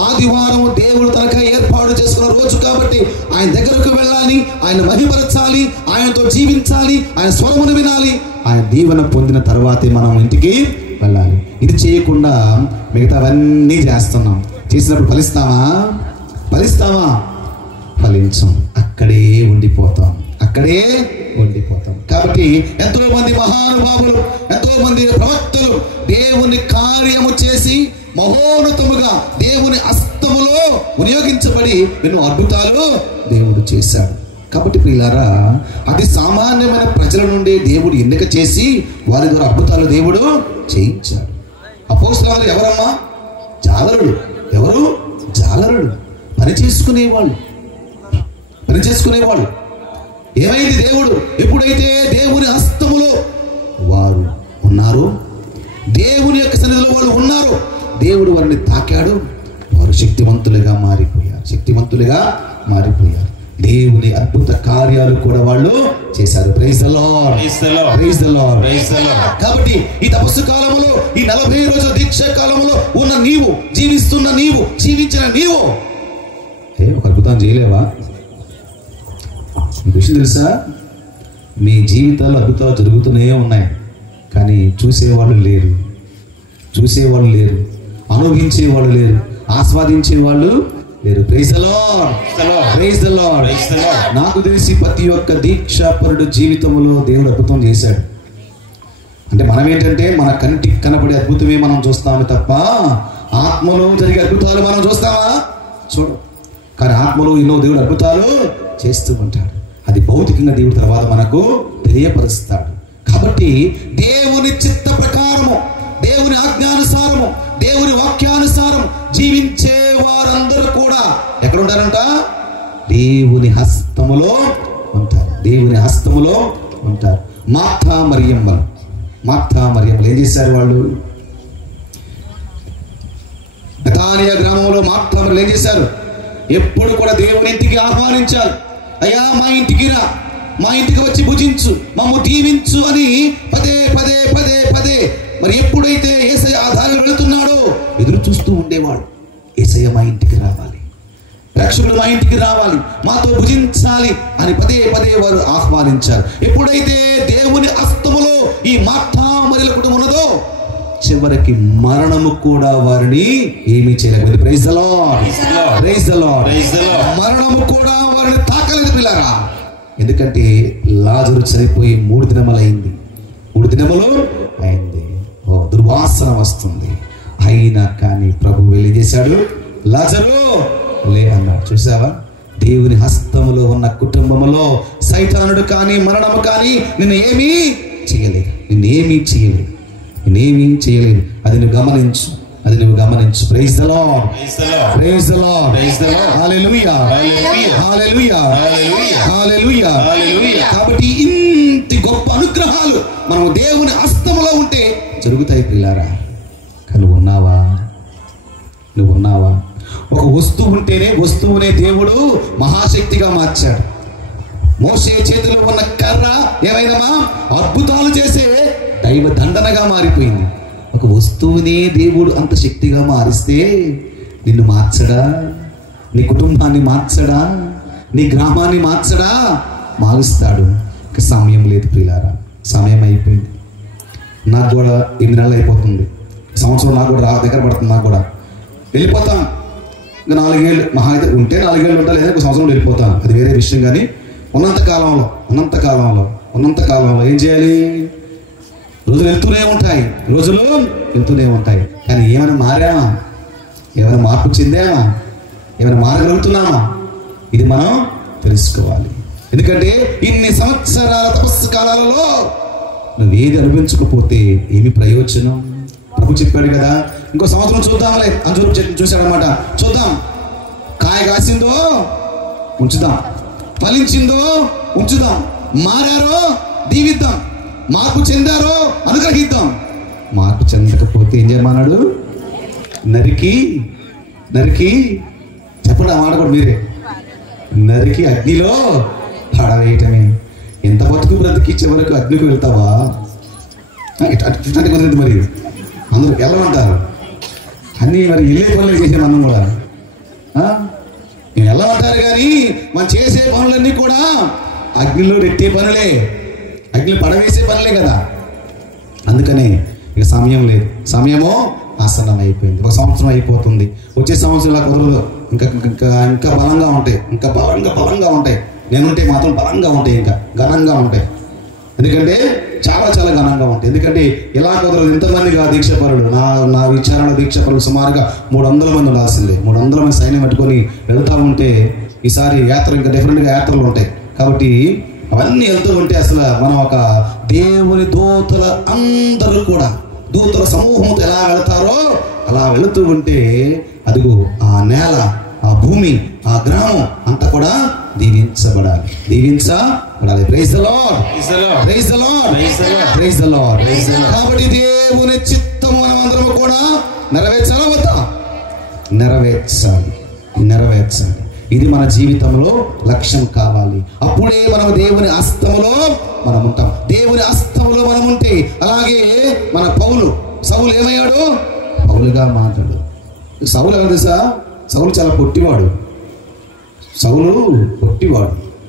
ఆదివారం దేవుడు తనకై ఏర్పాటు చేసుకున్న రోజు కాబట్టి ఆయన దగ్గరకు వెళ్ళాలి, ఆయన మహిమపరచాలి, ఆయనతో జీవించాలి, ఆయన స్వరమును వినాలి, ఆయన దీవెన పొందిన తర్వాతే మనం ఇంటికి వెళ్ళాలి. ఇది చేయకుండా మిగతావన్నీ చేస్తున్నాం. చేసినప్పుడు ఫలిస్తామా? ఫలిస్తామా? ఫలించం. అక్కడే ఉండిపోతాం, అక్కడే ఉండిపోతాం. కాబట్టి ఎంతో మంది మహానుభావులు, ఎంతో మంది ప్రవక్తలు దేవుని కార్యము చేసి మహోన్నతముగా దేవుని హస్తములో వినియోగించబడి ఎన్నో అద్భుతాలు దేవుడు చేశాడు. కాబట్టి ప్రియులారా, అతి సామాన్యమైన ప్రజల నుండి దేవుడు ఎన్నిక చేసి వారి ద్వారా అద్భుతాలు దేవుడు చేయించాడు. అపోస్తలులు ఎవరమ్మా? జాలరుడు. ఎవరు? జాలరుడు. పని చేసుకునేవాళ్ళు. ఏమైంది? దేవుడు ఎప్పుడైతే దేవుని హస్తములో వారు ఉన్నారు, దేవుని యొక్క సన్నిధిలో వాళ్ళు ఉన్నారు, దేవుడు వారిని తాకాడు, వారు శక్తివంతులుగా మారిపోయారు. దేవుని అద్భుత కార్యాలు కూడా వాళ్ళు చేశారు. Praise the lord. Praise the lord. కాబట్టి ఈ తపస్సు కాలంలో, ఈ 40 రోజుల దీక్ష కాలంలో ఉన్న నీవు, జీవిస్తున్న నీవు, జీవించిన నీవు ఒక అద్భుతం చేయలేవా? ఈ విషయం తెలుసా? మీ జీవితాల్లో అద్భుతాలు జరుగుతూనే ఉన్నాయి, కానీ చూసేవాళ్ళు లేరు, అనుభవించేవాళ్ళు లేరు, ఆస్వాదించేవాళ్ళు లేరు. Praise the lord. Praise the Lord. నాకు తెలిసి ప్రతి ఒక్క దీక్షాపరుడు జీవితంలో దేవుడు అద్భుతం చేశాడు. అంటే మనం ఏంటంటే మన కంటికి కనబడే అద్భుతమే మనం చూస్తాము తప్ప ఆత్మలో జరిగే అద్భుతాలు మనం చూస్తామా? చూడు. కానీ ఆత్మలో ఎన్నో దేవుడు అద్భుతాలు చేస్తూ ఉంటాడు. అది భౌతికంగా దేవుడు తర్వాత మనకు తెలియపరుస్తాడు. కాబట్టి దేవుని చిత్త ప్రకారము, దేవుని ఆజ్ఞానుసారము, దేవుని వాక్యానుసారం జీవించే వారందరూ కూడా ఎక్కడ ఉంటారంట? దేవుని హస్తములో ఉంటారు. మార్తా మరియమ్మలు ఏం చేశారు? వాళ్ళు బెతానియా గ్రామంలో మార్తా మరియమ్మలు ఏం చేశారు? ఎప్పుడు కూడా దేవుని ఇంటికి ఆహ్వానించారు. అయ్యా, మా ఇంటికి రా, మా ఇంటికి వచ్చి భుజించు, మమ్ము దీవించు అని పదే మరి ఎప్పుడైతే యేసయ్య ఆధారం వెళుతున్నాడో ఎదురు చూస్తూ ఉండేవాడు. యేసయ్య మా ఇంటికి రావాలి, రక్షకుడు మా ఇంటికి రావాలి, మాతో భుజించాలి అని పదే వారు ఆహ్వానించారు. ఎప్పుడైతే దేవుని హస్తములో ఈ మార్తా మరియల కుటుంబం ఉన్నదో చివరికి మరణము కూడా వారిని ఏమీ చేయలేకపోయింది. Praise the lord. Praise the Lord. మరణము కూడా వారిని తాకలేదు పిల్లరా. ఎందుకంటే లాజరు చనిపోయి 3 దినములు అయింది. దుర్వాసన వస్తుంది. అయినా కానీ ప్రభు వెళ్ళి చేశాడు, లాజరు లే అన్నాడు. చూసావా? దేవుని హస్తములో ఉన్న కుటుంబములో సైతానుడు కానీ మరణము కానీ నిన్ను ఏమీ చేయలేదు. అది నువ్వు గమనించు. Praise the lord. Praise the lord. Hallelujah. కాబట్టి ఇంటి గొప్ప అనుగ్రహాలు మనం దేవుని హస్తములో ఉంటే జరుగుతాయి పిల్లారా. కానీ నువ్వు ఉన్నావా? ఒక వస్తువు ఉంటేనే వస్తువునే దేవుడు మహాశక్తిగా మార్చాడు. మోషే చేతిలో ఉన్న కర్ర ఏమైనా అద్భుతాలు చేసే దైవ దండనగా మారిపోయింది. ఒక వస్తువునే దేవుడు అంత శక్తిగా మారిస్తే నిన్ను మార్చడా? నీ కుటుంబాన్ని మార్చడా? నీ గ్రామాన్ని మార్చడా? మారుస్తాడు. ఇక సమయం లేదు ప్రియులారా, సమయం అయిపోయింది. నాకు కూడా 8 నెలలు అయిపోతుంది. సంవత్సరం నాకు కూడా దగ్గర పడుతుంది. నాకు కూడా వెళ్ళిపోతాం. ఇంకా 4 ఏళ్ళు మహా అయితే ఉంటే 4 ఏళ్ళు ఉంటా, లేదా ఒక సంవత్సరం వెళ్ళిపోతాను. అది వేరే విషయం. కానీ ఉన్నంత కాలంలో ఏం చేయాలి? రోజులు వెళ్తూనే ఉంటాయి. కానీ ఏమైనా మారామా? ఏమైనా మార్పు చెందామా? ఏమైనా మారగలుగుతున్నామా? ఇది మనం తెలుసుకోవాలి. ఎందుకంటే ఇన్ని సంవత్సరాల తపస్సు కాలాలలో నువ్వేది అనుభవించకపోతే ఏమి ప్రయోజనం? ప్రభు చెప్పాడు కదా, ఇంకో సంవత్సరం చూద్దాంలే అని చూశాడనమాట. చూద్దాం, కాయ కాసిందో ఉంచుదాం, ఫలించిందో ఉంచుదాం, మారారో దీవిద్దాం, మార్పు చెందారో అనుగ్రహిద్దాం. మార్పు చెందకపోతే ఏం చేయమన్నాడు? నరికి చెప్పండి ఆ మాట కూడా మీరే. నరికి అగ్నిలో పడవేయటమే. ఎంత బతుకు బ్రతికిచ్చే వరకు అగ్నికి వెళ్తావా? ఇట్లాంటి కుదిరింది. మరి అందరూ వెళ్ళమంటారు. అన్నీ మరి వెళ్ళే పనులు చేసే మనం కూడా నేను వెళ్ళమంటారు. కానీ మనం చేసే పనులన్నీ కూడా అగ్నిలో నెట్టే పనులే, అగ్ని పడవేసే పనులే కదా. అందుకనే ఇక సమయం లేదు. సమయమో ఆసనం అయిపోయింది. ఒక సంవత్సరం అయిపోతుంది. వచ్చే సంవత్సరం ఇలా కుదరదు. ఇంకా బలంగా ఉంటాయి. నేనుంటే మాత్రం బలంగా ఉంటాయి, ఇంకా ఘనంగా ఉంటాయి. ఎందుకంటే చాలా చాలా ఘనంగా ఉంటాయి. ఎందుకంటే ఇలా కుదరదు. ఇంతమందిగా దీక్షపరులు, నా విచారణ దీక్షపరులు సుమారుగా 300 మంది ఉండాల్సిందే. 300 మంది సైన్యం పెట్టుకొని వెళ్తూ ఉంటే ఈసారి యాత్ర ఇంకా డిఫరెంట్గా యాత్రలు ఉంటాయి. కాబట్టి అవన్నీ వెళ్తూ ఉంటే అసలు మనం ఒక దేవుని దూతల అందరూ కూడా దూతల సమూహంతో ఎలా వెళ్తారో అలా వెళుతూ ఉంటే అదిగో ఆ నేల, ఆ భూమి, ఆ గ్రామం అంతా కూడా దీవించబడాలి. Praise the lord, praise the lord, praise the lord. కాబట్టి దేవుని చిత్తము మనమందరం కూడా నెరవేర్చాలా వద్దా? నెరవేర్చాలి. ఇది మన జీవితంలో లక్ష్యం కావాలి. అప్పుడే మనం దేవుని హస్తములో మనం ఉంటాం. దేవుని హస్తములో మనం ఉంటే అలాగే మన సౌలు ఏమయ్యాడు? పౌలుగా మాట్లాడు. సౌలు ఎవరు తెలుసా? సౌలు చాలా పొట్టివాడు.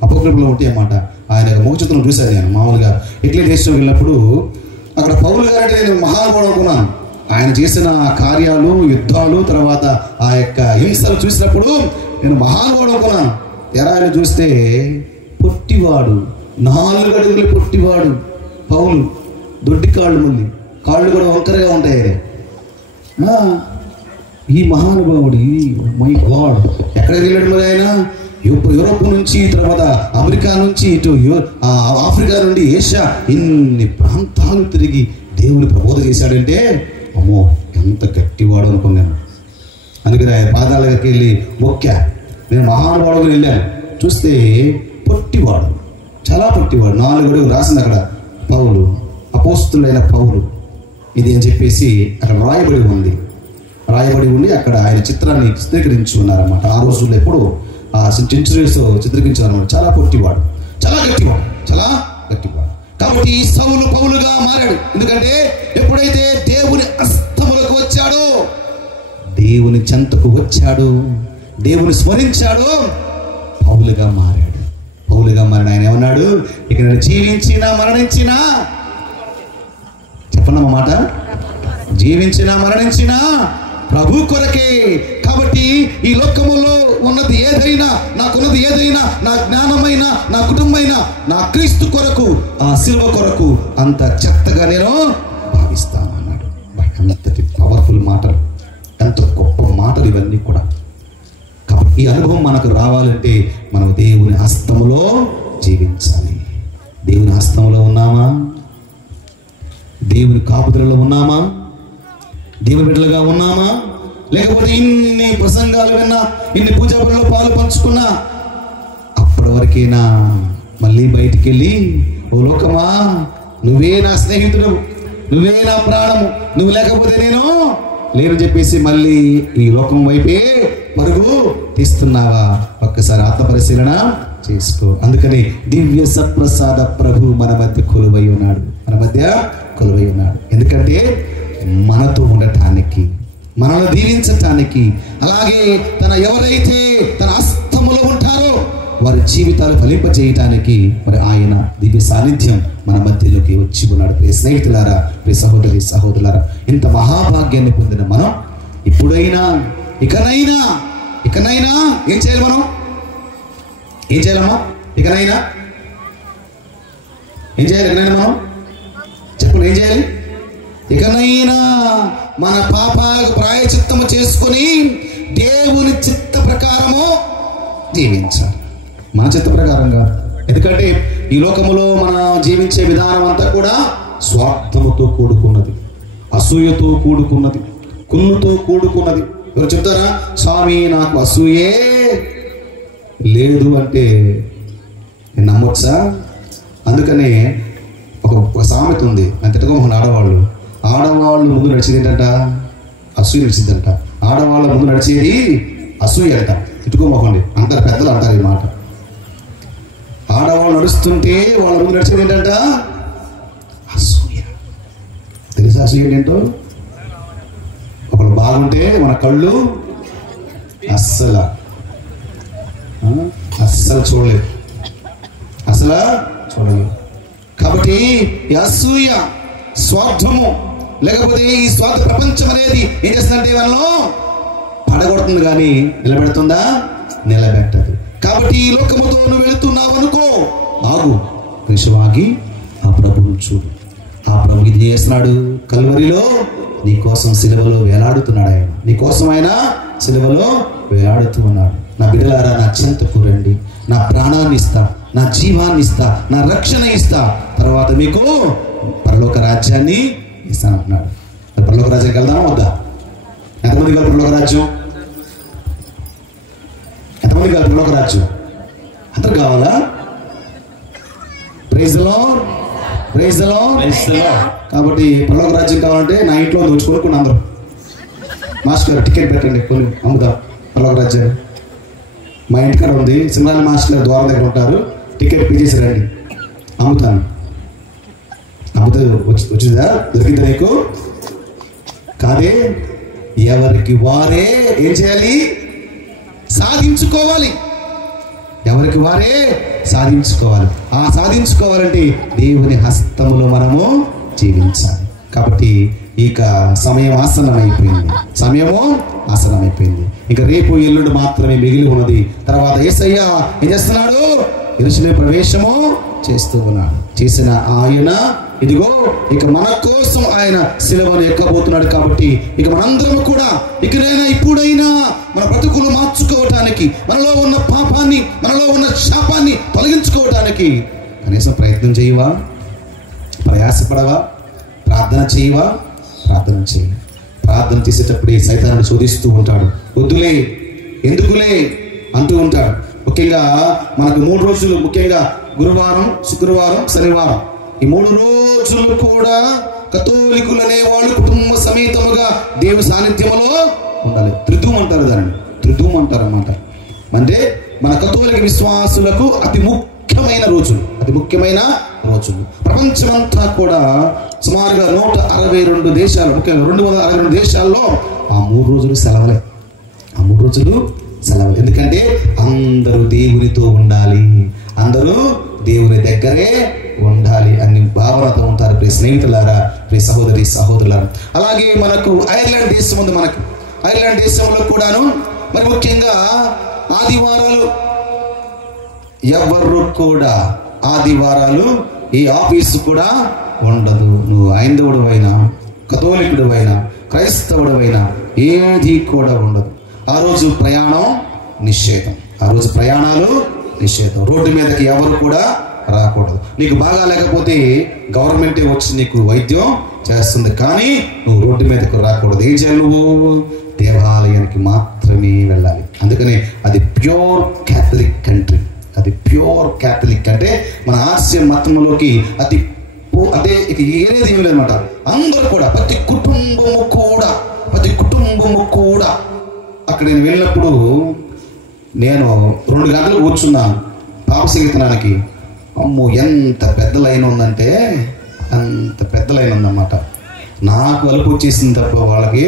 అపోక్రిఫలో ఉంటాయి అన్నమాట. ఆయన మోక్షత్వం చూశాను నేను మామూలుగా ఇట్లీ దేశంలో వెళ్ళినప్పుడు. అక్కడ పౌలు గారంటే నేను మహానుభావుడు అనుకున్నాను. ఆయన చేసిన కార్యాలు, యుద్ధాలు, తర్వాత ఆ యొక్క హింసలు చూసినప్పుడు నేను మహానుభావుడు అనుకున్నాను. ఎరాయిని చూస్తే పొట్టివాడు, 4 అడుగుల పొట్టివాడు పౌలు. దొడ్డి కాళ్ళు కూడా వంకరగా ఉంటాయి. ఈ మహానుభావుడు మై గాడ్ ఎక్కడికి వెళ్ళాడు మరి ఆయన? యూరోప్ నుంచి, తర్వాత అమెరికా నుంచి, ఇటు ఆఫ్రికా నుండి ఏషియా, ఇన్ని ప్రాంతాలు తిరిగి దేవుని ప్రబోధ చేశాడంటే అమ్మో ఎంత గట్టివాడు అనుకున్నాను. అందుకని ఆయన పాదాలకి వెళ్ళి మొక్కా. నేను మహానుభావుడు వెళ్ళాను. చూస్తే పొట్టివాడు, చాలా పొట్టివాడు. 4 అడుగులు రాసింది అక్కడ. పౌలు, అపోస్తులైన పౌలు ఇది అని చెప్పేసి అక్కడ రాయబడి ఉండి అక్కడ ఆయన చిత్రాన్ని చిత్రీకరించి ఉన్నారన్నమాట. ఆ రోజుల్లో ఎప్పుడు ఆ సెంచురీస్ చిత్రీకరించారన్నమాట. చాలా పొట్టివాడు, చాలా గట్టివాడు. కాబట్టి సౌలు పౌలుగా మారాడు. ఎందుకంటే ఎప్పుడైతే దేవుని హస్తములకు వచ్చాడో, దేవుని చెంతకు వచ్చాడు, దేవుని స్మరించాడో పౌలుగా మారాడు. ఆయన ఏమన్నాడు? ఇక నేను జీవించినా మరణించినా, చెప్పండి మాట, జీవించినా మరణించినా ప్రభు కొరకే. కాబట్టి ఈ లోకములో ఉన్నది ఏదైనా, నాకున్నది ఏదైనా, నా జ్ఞానమైన, నా కుటుంబమైనా, నా క్రీస్తు కొరకు, ఆ శిలువ కొరకు అంత చెత్తగా నేను భావిస్తాను అన్నాడు. అంతటి పవర్ఫుల్ మాటలు, ఎంత గొప్ప మాటలు ఇవన్నీ కూడా. కాబట్టి ఈ అనుభవం మనకు రావాలంటే మనం దేవుని హస్తములో జీవించాలి. దేవుని హస్తములో ఉన్నామా? దేవుని కాపుదలలో ఉన్నామా? దేవుని బిడ్డలుగా ఉన్నామా? లేకపోతే ఇన్ని ప్రసంగాలు విన్నా, ఇన్ని పూజా పనుల్లో పాలు పంచుకున్నా అప్పటి వరకేనా? మళ్ళీ బయటికి వెళ్ళి ఓ లోకమా, నువ్వే నా స్నేహితుడు, నువ్వే నా ప్రాణము, నువ్వు లేకపోతే నేను లేని చెప్పేసి మళ్ళీ ఈ లోకం వైపే పరుగు తీస్తున్నావా? ఒక్కసారి ఆత్మ పరిశీలన చేసుకో. అందుకని దివ్య సప్రసాద ప్రభు మన మధ్య కొలువై ఉన్నాడు. ఎందుకంటే మనతో ఉండటానికి, మనల్ని దీవించటానికి, అలాగే ఎవరైతే తన హస్తములో ఉంటారో వారి జీవితాలు ఫలింపజేయటానికి మరి ఆయన దివ్య సాన్నిధ్యం మన మధ్యలోకి వచ్చి ఉన్నాడు. ప్రియ స్నేహితులారా, ప్రియ సహోదరులారా, ఇంత మహాభాగ్యాన్ని పొందిన మనం ఇప్పుడైనా ఇకనైనా ఏం చేయాలి? మనం ఏం చేయాలమ్మా? ఇకనైనా మనం చెప్పండి, ఏం చేయాలి? ఇకనైనా మన పాపాలకు ప్రాయశ్చిత్తము చేసుకొని దేవుని చిత్త ప్రకారము జీవించాలి. మన చిత్త ప్రకారంగా. ఎందుకంటే ఈ లోకములో మన జీవించే విధానం అంతా కూడా స్వార్థముతో కూడుకున్నది, అసూయతో కూడుకున్నది, కుళ్ళుతో కూడుకున్నది. ఎవరు చెప్తారా? స్వామి నాకు అసూయే లేదు అంటే నేను నమ్మొచ్చా? అందుకనే ఒక సామెత ఉంది. అని తిట్టుకోమని ఆడవాళ్ళు ముందు నడిచేది ఏంటంట? అసూయ నడిచిందంట. ఆడవాళ్ళ ముందు నడిచేది అసూయ అంట. తిట్టుకోమకండి అంటారు పెద్దలు, అంటారు ఈ మాట. ఆడవాళ్ళు నడుస్తుంటే వాళ్ళ ముందు నడిచేది ఏంటంట? అసూయ. తెలుసా అసూయ ఏంటో? ఒకళ్ళు బాగుంటే మన కళ్ళు అస్సలు చూడలేదు. కాబట్టి ఈ అసూయ, స్వార్థము, లేకపోతే ఈ స్వార్థ ప్రపంచం అనేది ఏం చేస్తుందంటే వాళ్ళలో పడగొడుతుంది, కానీ నిలబెడుతుందా? నిలబెట్టదు. కాబట్టి ఈ లోకముతో నువ్వు వెళుతున్నావు అనుకో, ఆగు, నిమిషం ఆగి ఆ ప్రభువును చూడు. ఆ ప్రభు ఇది చేస్తున్నాడు, కల్వరిలో నీ కోసం సిలువలో వేలాడుతున్నాడు. ఆయన నీ కోసం ఆయన సిలువలో వేలాడుతూ ఉన్నాడు. నా బిడ్డలారా, నా చెంతకు రండి, నా ప్రాణాన్ని ఇస్తా, నా జీవాన్ని ఇస్తా, నా రక్షణ ఇస్తా, తర్వాత మీకు పరలోక రాజ్యాన్ని ఇస్తానంటున్నాడు. పరలోక రాజ్యానికి వెళ్దామా వద్దా? ఎంతమంది కాదు పరలోక రాజ్యం? ఎంతమంది కాదు పరలోక రాజ్యం? అందరు కావాలా? Praise the lord, praise the lord. కాబట్టి పరలోక రాజ్యం కావాలంటే నా ఇంట్లో దోచుకొని అందరూ మాస్టర్ గారు టికెట్ పెట్టండి, కొన్ని అమ్ముదాం పరలోక రాజ్యాన్ని. మా ఇంటికాడ ఉంది, సింహాల మాస్టర్ గారు ద్వారం దగ్గర ఉంటారు, టికెట్ పిలిచేసి రండి, అమ్ముతాను. అమ్ముతా వచ్చిందా? దొరికిందా నీకు? కాదే, ఎవరికి వారే ఏం చేయాలి? సాధించుకోవాలి. ఎవరికి వారే సాధించుకోవాలి. ఆ సాధించుకోవాలంటే దేవుని హస్తములో మనము జీవించాలి. కాబట్టి ఇక సమయం ఆసన్నమైపోయింది, సమయము ఆసన్నమైపోయింది. ఇక రేపు ఎల్లుండి మాత్రమే మిగిలి ఉన్నది. తర్వాత యేసయ్య ఏం చేస్తున్నాడు? యెరూషలేము ప్రవేశము చేస్తూ ఉన్నాడు. చేసిన ఆయన ఇదిగో ఇక మన కోసం ఆయన సిలువను ఎక్కబోతున్నాడు. కాబట్టి ఇక మనందరం కూడా ఇకనైనా ఇప్పుడైనా మన బ్రతుకులు మార్చుకోవటానికి, మనలో ఉన్న పాపాన్ని, మనలో ఉన్న శాపాన్ని తొలగించుకోవటానికి కనీసం ప్రయత్నం చేయవా? ప్రయాసపడవా? ప్రార్థన చేయవా? ప్రార్థన చేయి. ప్రార్థన చేసేటప్పుడే సైతానుడు శోధిస్తూ ఉంటాడు. వద్దులే, ఎందుకులే అంటూ ఉంటాడు. ముఖ్యంగా మనకు 3 రోజులు, ముఖ్యంగా గురువారం, శుక్రవారం, శనివారం, ఈ 3 రోజులు కూడా కథోలికులు అనేవాళ్ళు కుటుంబ సమేతముగా దేవు సాన్నిధ్యంలో ఉండాలి. త్రిధూమ్ అంటారు దాన్ని, త్రిధూమ్ అంటారు అన్నమాట. అంటే మన కథోలిక విశ్వాసులకు అతి ముఖ్యమైన రోజులు, అతి ముఖ్యమైన రోజులు. ప్రపంచమంతా కూడా సుమారుగా 162 దేశాలు, ముఖ్యంగా 262 దేశాల్లో ఆ 3 రోజులు సెలవులే. ఆ 3 రోజులు సెలవులు. ఎందుకంటే అందరూ దేవునితో ఉండాలి, అందరూ దేవుని దగ్గరే ఉండాలి అని భావనతో ఉంటారు. ప్రియ స్నేహితులారా, ప్రియ సహోదరి సహోదరులారా, అలాగే మనకు ఐర్లాండ్ దేశం ఉంది. మనకు ఐర్లాండ్ దేశంలో కూడాను మరి ముఖ్యంగా ఆదివారాలు ఎవరు కూడా ఆదివారాలు ఈ ఆఫీసు కూడా ఉండదు. నువ్వు హైందవుడు అయినా, కథోలికుడు అయినా, క్రైస్తవుడు అయినా ఏది కూడా ఉండదు. ఆ రోజు ప్రయాణం నిషేధం. ఆ రోజు ప్రయాణాలు నిషేధం. రోడ్డు మీదకి ఎవరు కూడా రాకూడదు. నీకు బాగా లేకపోతే గవర్నమెంటే వచ్చి నీకు వైద్యం చేస్తుంది, కానీ నువ్వు రోడ్డు మీదకు రాకూడదు. ఏం చేయాలి? నువ్వు దేవాలయానికి మాత్రమే వెళ్ళాలి. అందుకని అది ప్యూర్ క్యాథలిక్ కంట్రీ. అది ప్యూర్ క్యాథలిక్ అంటే మన ఆసియా మతంలోకి అదే ఇక ఏది ఏమి లేదన్నమాట. అందరూ కూడా ప్రతి కుటుంబము కూడా అక్కడ నేను వెళ్ళినప్పుడు నేను 2 గంటలు కూర్చున్నాను పాప సంగీతనానికి. అమ్మో, ఎంత పెద్ద లైన్ ఉందంటే అంత పెద్ద లైన్ ఉందన్నమాట. నాకు అలుపు వచ్చేసింది తప్ప వాళ్ళకి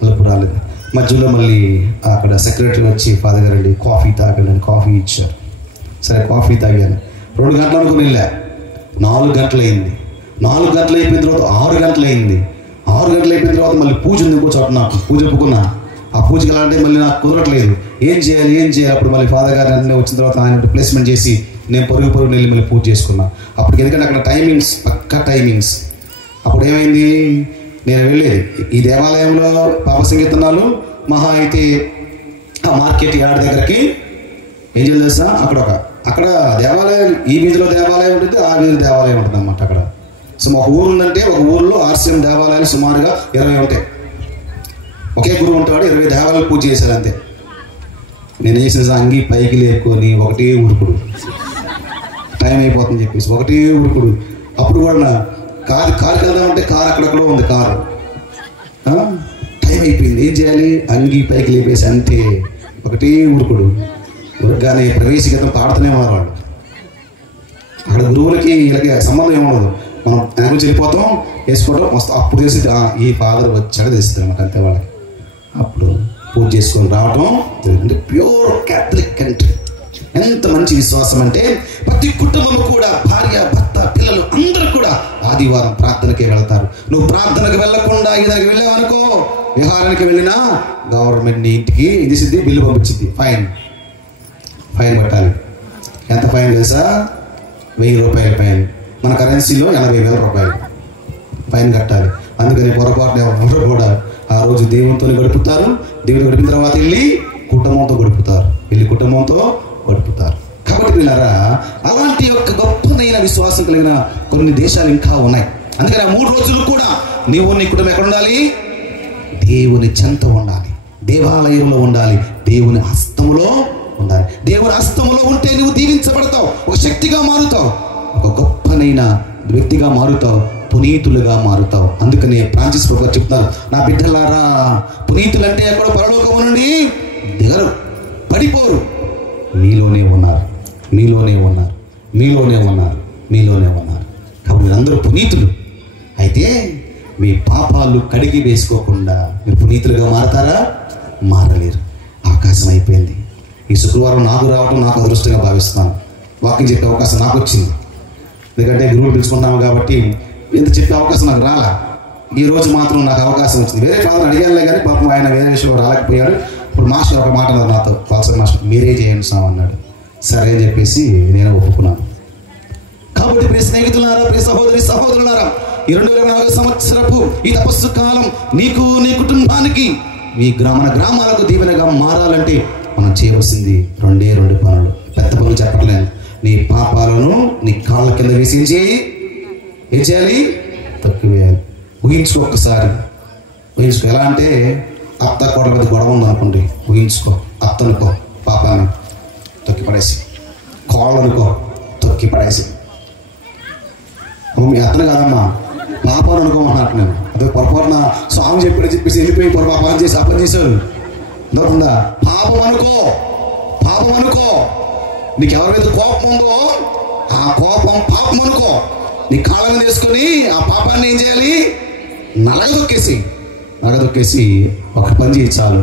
అలుపు రాలేదు. మధ్యలో మళ్ళీ అక్కడ సెక్రటరీ వచ్చి, ఫాదర్ గారు వెళ్ళి కాఫీ తాగాలని కాఫీ ఇచ్చారు. సరే కాఫీ తాగాను. 2 గంటలు అనుకుని వెళ్ళా. 4 గంటలు అయింది. 4 గంటలు అయిపోయిన తర్వాత 6 గంటలు అయింది. 6 గంటలు అయిపోయిన తర్వాత మళ్ళీ పూజ ఉంది ఇంకో చోట. నాకు పూజ ఒప్పుకున్నా. ఆ పూజకి వెళ్ళాలంటే మళ్ళీ నాకు కుదరట్లేదు. ఏం చేయాలి? అప్పుడు మళ్ళీ ఫాదర్ గారు అన్నీ వచ్చిన తర్వాత ఆయన ప్లేస్మెంట్ చేసి నేను పరుగు వెళ్ళి మళ్ళీ పూజ చేసుకున్నా. అప్పటికి ఎందుకంటే అక్కడ టైమింగ్స్, పక్కా టైమింగ్స్. అప్పుడు ఏమైంది, నేను వెళ్ళేది ఈ దేవాలయంలో పాప సంగీతనాలు మహా అయితే ఆ మార్కెట్ యార్డ్ దగ్గరకి ఏం చేయాలి తెలుసా? అక్కడ దేవాలయం, ఈ వీధిలో దేవాలయం ఉంటుంది, ఆ వీధిలో దేవాలయం ఉంటుంది అన్నమాట అక్కడ. సో ఒక ఊరు ఉందంటే ఒక ఊరిలో ఆర్సిఎం దేవాలయాలు సుమారుగా 20 ఉంటాయి. ఒకే గురువు ఉంటాడు, 20 దేవాలయాలు పూజ చేశారు అంతే. నేను చేసిన అంగి పైకి లేపుకొని ఒకటే ఉరుకుడు, టైం అయిపోతుందని చెప్పేసి ఒకటే ఉరుకుడు. అప్పుడు కూడా కారు వెళ్దామంటే కారు అక్కడెక్కడో ఉంది, కారు టైం అయిపోయింది. ఏం చేయాలి? అంగి పైకి లేపేసి అంతే ఒకటే ఉరుకుడు. ఉరకగానే ప్రవేశిగతం పాడుతూనే ఉన్నారు వాళ్ళు. అక్కడ గురువులకి వీళ్ళకి సంబంధం ఏముండదు. మనం ఆయన గురించి వెళ్ళిపోతాం, వేసుకోవడం వస్తాం. అప్పుడు తెలిసి ఈ ఫాదర్ వచ్చాడు తెలుస్తుంది అన్నమాట అంతే వాళ్ళకి. అప్పుడు పూజ చేసుకొని రావడం జరిగింది. Pure Catholic country. ఎంత మంచి విశ్వాసం అంటే ప్రతి కుటుంబం కూడా, భార్య, భర్త, పిల్లలు అందరూ కూడా ఆదివారం ప్రార్థనకే వెళ్తారు. నువ్వు ప్రార్థనకు వెళ్లకుండా ఇదానికి వెళ్ళావనుకో, విహారానికి వెళ్ళినా గవర్నమెంట్ నీ ఇంటికి ఇది సిద్ధి బిల్లు పంపించింది, ఫైన్ పట్టాలి. ఎంత ఫైన్ తెలుసా? 1000 రూపాయల ఫైన్. మన కరెన్సీలో 80,000 రూపాయలు ఫైన్ కట్టాలి. అందుకని పొరపాటున ఎవరు కూడా ఆ రోజు దేవునితో గడుపుతారు. దేవుని గడిపిన తర్వాత వెళ్ళి కుటుంబంతో గడుపుతారు. కాబట్టి వీళ్ళారా, అలాంటి యొక్క గొప్పనైన విశ్వాసం కలిగిన కొన్ని దేశాలు ఇంకా ఉన్నాయి. అందుకని ఆ 3 రోజులు కూడా నీవు నీ కుటుంబం ఎక్కడ ఉండాలి? దేవుని చెంత ఉండాలి, దేవాలయంలో ఉండాలి, దేవుని హస్తములో ఉండాలి. దేవుని హస్తములో ఉంటే నువ్వు దీవించబడతావు, ఒక శక్తిగా మారుతావు, ఒక గొప్పనైన వ్యక్తిగా మారుతావు, పునీతులుగా మారుతావు. అందుకనే ఫ్రాన్సిస్ గారు చెప్తారు, నా బిడ్డలారా, పునీతులంటే ఎక్కడో పరలోకము నుండి దిగరు, పడిపోరు, మీలోనే ఉన్నారు. కాబట్టి మీరందరూ పునీతులు. అయితే మీ పాపాలు కడిగి వేసుకోకుండా మీరు పునీతులుగా మారతారా? మారలేరు. ఆకాశం అయిపోయింది. ఈ శుక్రవారం నాకు రావడం నాకు అదృష్టంగా భావిస్తున్నాను. వాక్యం చెప్పే అవకాశం నాకు వచ్చింది. ఎందుకంటే గురువులు పిలుచుకుంటాము కాబట్టి ఎంత చెప్పే అవకాశం నాకు రాలా. ఈ రోజు మాత్రం నాకు అవకాశం వచ్చింది. వేరే ఫాదర్ అడిగానులే కానీ పాపం ఆయన వేరే విషయంలో రాలేకపోయాడు. ఇప్పుడు మాస్టర్ ఒక మాట అన్నారు నాతో, పాల్సర్ మాస్టర్, మీరే చేయండి సార్ అన్నాడు. సరే అని చెప్పేసి నేను ఒప్పుకున్నాను. కాబట్టి ప్రియ స్నేహితులారా, ప్రియ సహోదరులారా, ఈ 2024 సంవత్సరపు ఈ తపస్సు కాలం నీకు, నీ కుటుంబానికి, మీ గ్రామాలకు దీవెనగా మారాలంటే మనం చేయవలసింది 2 పనులు. పెద్ద పనులు చెప్పట్లేను. నీ పాపాలను నీ కాళ్ళ కింద వేసి ఏం చేయాలి? తొక్కివేయాలి. ఊహించుకో ఒక్కసారి. ఎలా అంటే అత్త కోడల మీద గొడవ ఉందనుకోండి, ఊహించుకో. అత్తనుకో పాపాన్ని తొక్కి పడేసి, కోళ్ళనుకో తొక్కి పడేసి, మీ అత్తను కాదమ్మా పాపాన్ని అనుకోమంటున్నట్టు నేను. అదే పొరపాటున స్వామి చెప్పేసి వెళ్ళిపోయి పాపం చేసి అప్పని చేశారు. దొరుకుతుందా? పాపం అనుకో. నీకు ఎవరి మీద కోపం ఉందో ఆ కోపం పాపం అనుకో. నీ కాళ్ళ మీద వేసుకొని ఆ పాపాన్ని ఏం చేయాలి? నలగదొక్కేసి ఒక పని చేయి చాలు.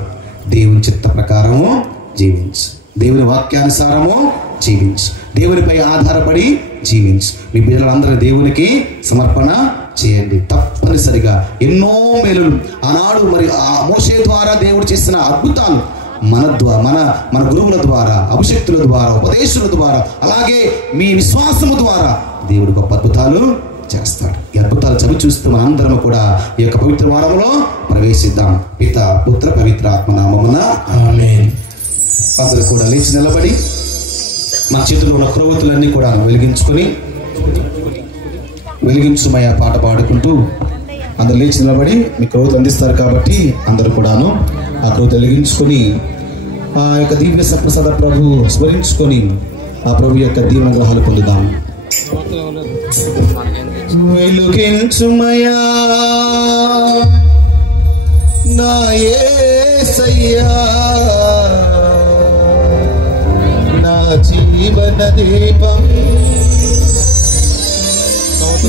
దేవుని చిత్త ప్రకారము జీవించు, దేవుని వాక్యానుసారము జీవించు, దేవునిపై ఆధారపడి జీవించు. మీ బిడ్డలందరూ దేవునికి సమర్పణ చేయండి. తప్పనిసరిగా ఎన్నో మేలులు ఆనాడు మరి ఆ మోషే ద్వారా దేవుడు చేసిన అద్భుతాలు మన గురువుల ద్వారా, అభిషక్తుల ద్వారా, ఉపదేశుల ద్వారా, అలాగే మీ విశ్వాసము ద్వారా దేవుడు గొప్ప అద్భుతాలు చేస్తాడు. ఈ అద్భుతాలు చవి చూస్తూ మనందరం కూడా ఈ యొక్క పవిత్ర వారంలో ప్రవేశిద్దాం. పిత, పుత్ర, పవిత్ర ఆత్మ నామమున ఆమేన్. అందరూ కూడా లేచి నిలబడి మన చేతుల్లో ఉన్న క్రొవ్వొత్తులన్నీ కూడా వెలిగించుమయ్యా పాట పాడుకుంటూ అందరు లేచి నిలబడి మీ క్రొవ్వొత్తులు అందిస్తారు. కాబట్టి అందరూ కూడాను ఆ క్రొవ్వొత్తులు వెలిగించుకొని ఆ యొక్క దివ్య సప్రసాద ప్రభు స్మరించుకొని ఆ ప్రభు యొక్క దీవెన గ్రహాలు పొందుదాం. వెలుగించుమయ్యా నా యేసయ్యా, నా జీవన దీపం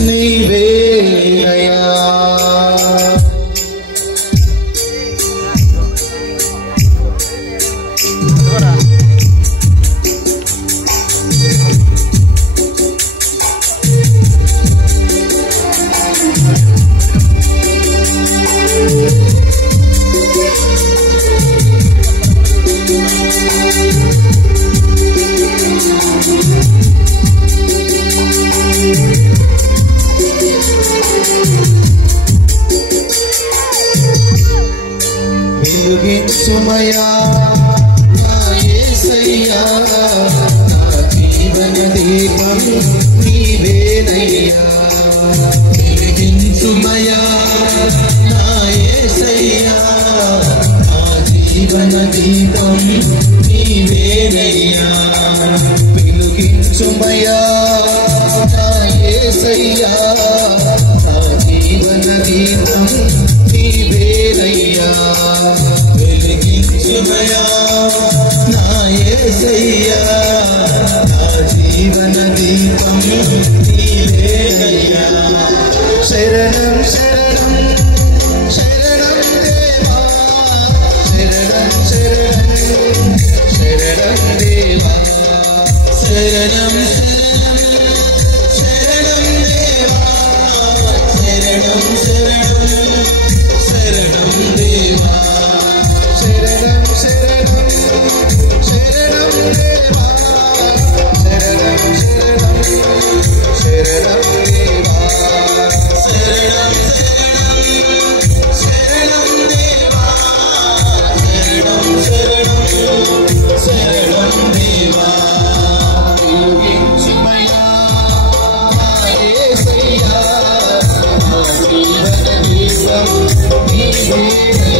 నీవేనయ్యా. వెలుగించుమయ్యా నా యేసయ్యా, నా జీవన దీపం నీవేనయ్యా. వెలుగించుమయ్యా నా యేసయ్యా, నా జీవన దీపం నీవేనయ్యా. వెలుగించుమయ్యా నా యేసయ్యా, నా జీవన దీపం నీవేనయ్యా. వెలిగించుమయ్యా నా యేసయ్యా, నా జీవన దీపం నీవేనయ్యా. శరణం శరణం శరణం దేవా, శరణం శరణం శరణం దేవా, శరణం శరణం దేవా, శరణం శరణం శరణం దేవా, శరణం శరణం శరణం దేవా, శరణం శరణం శరణం తల్లి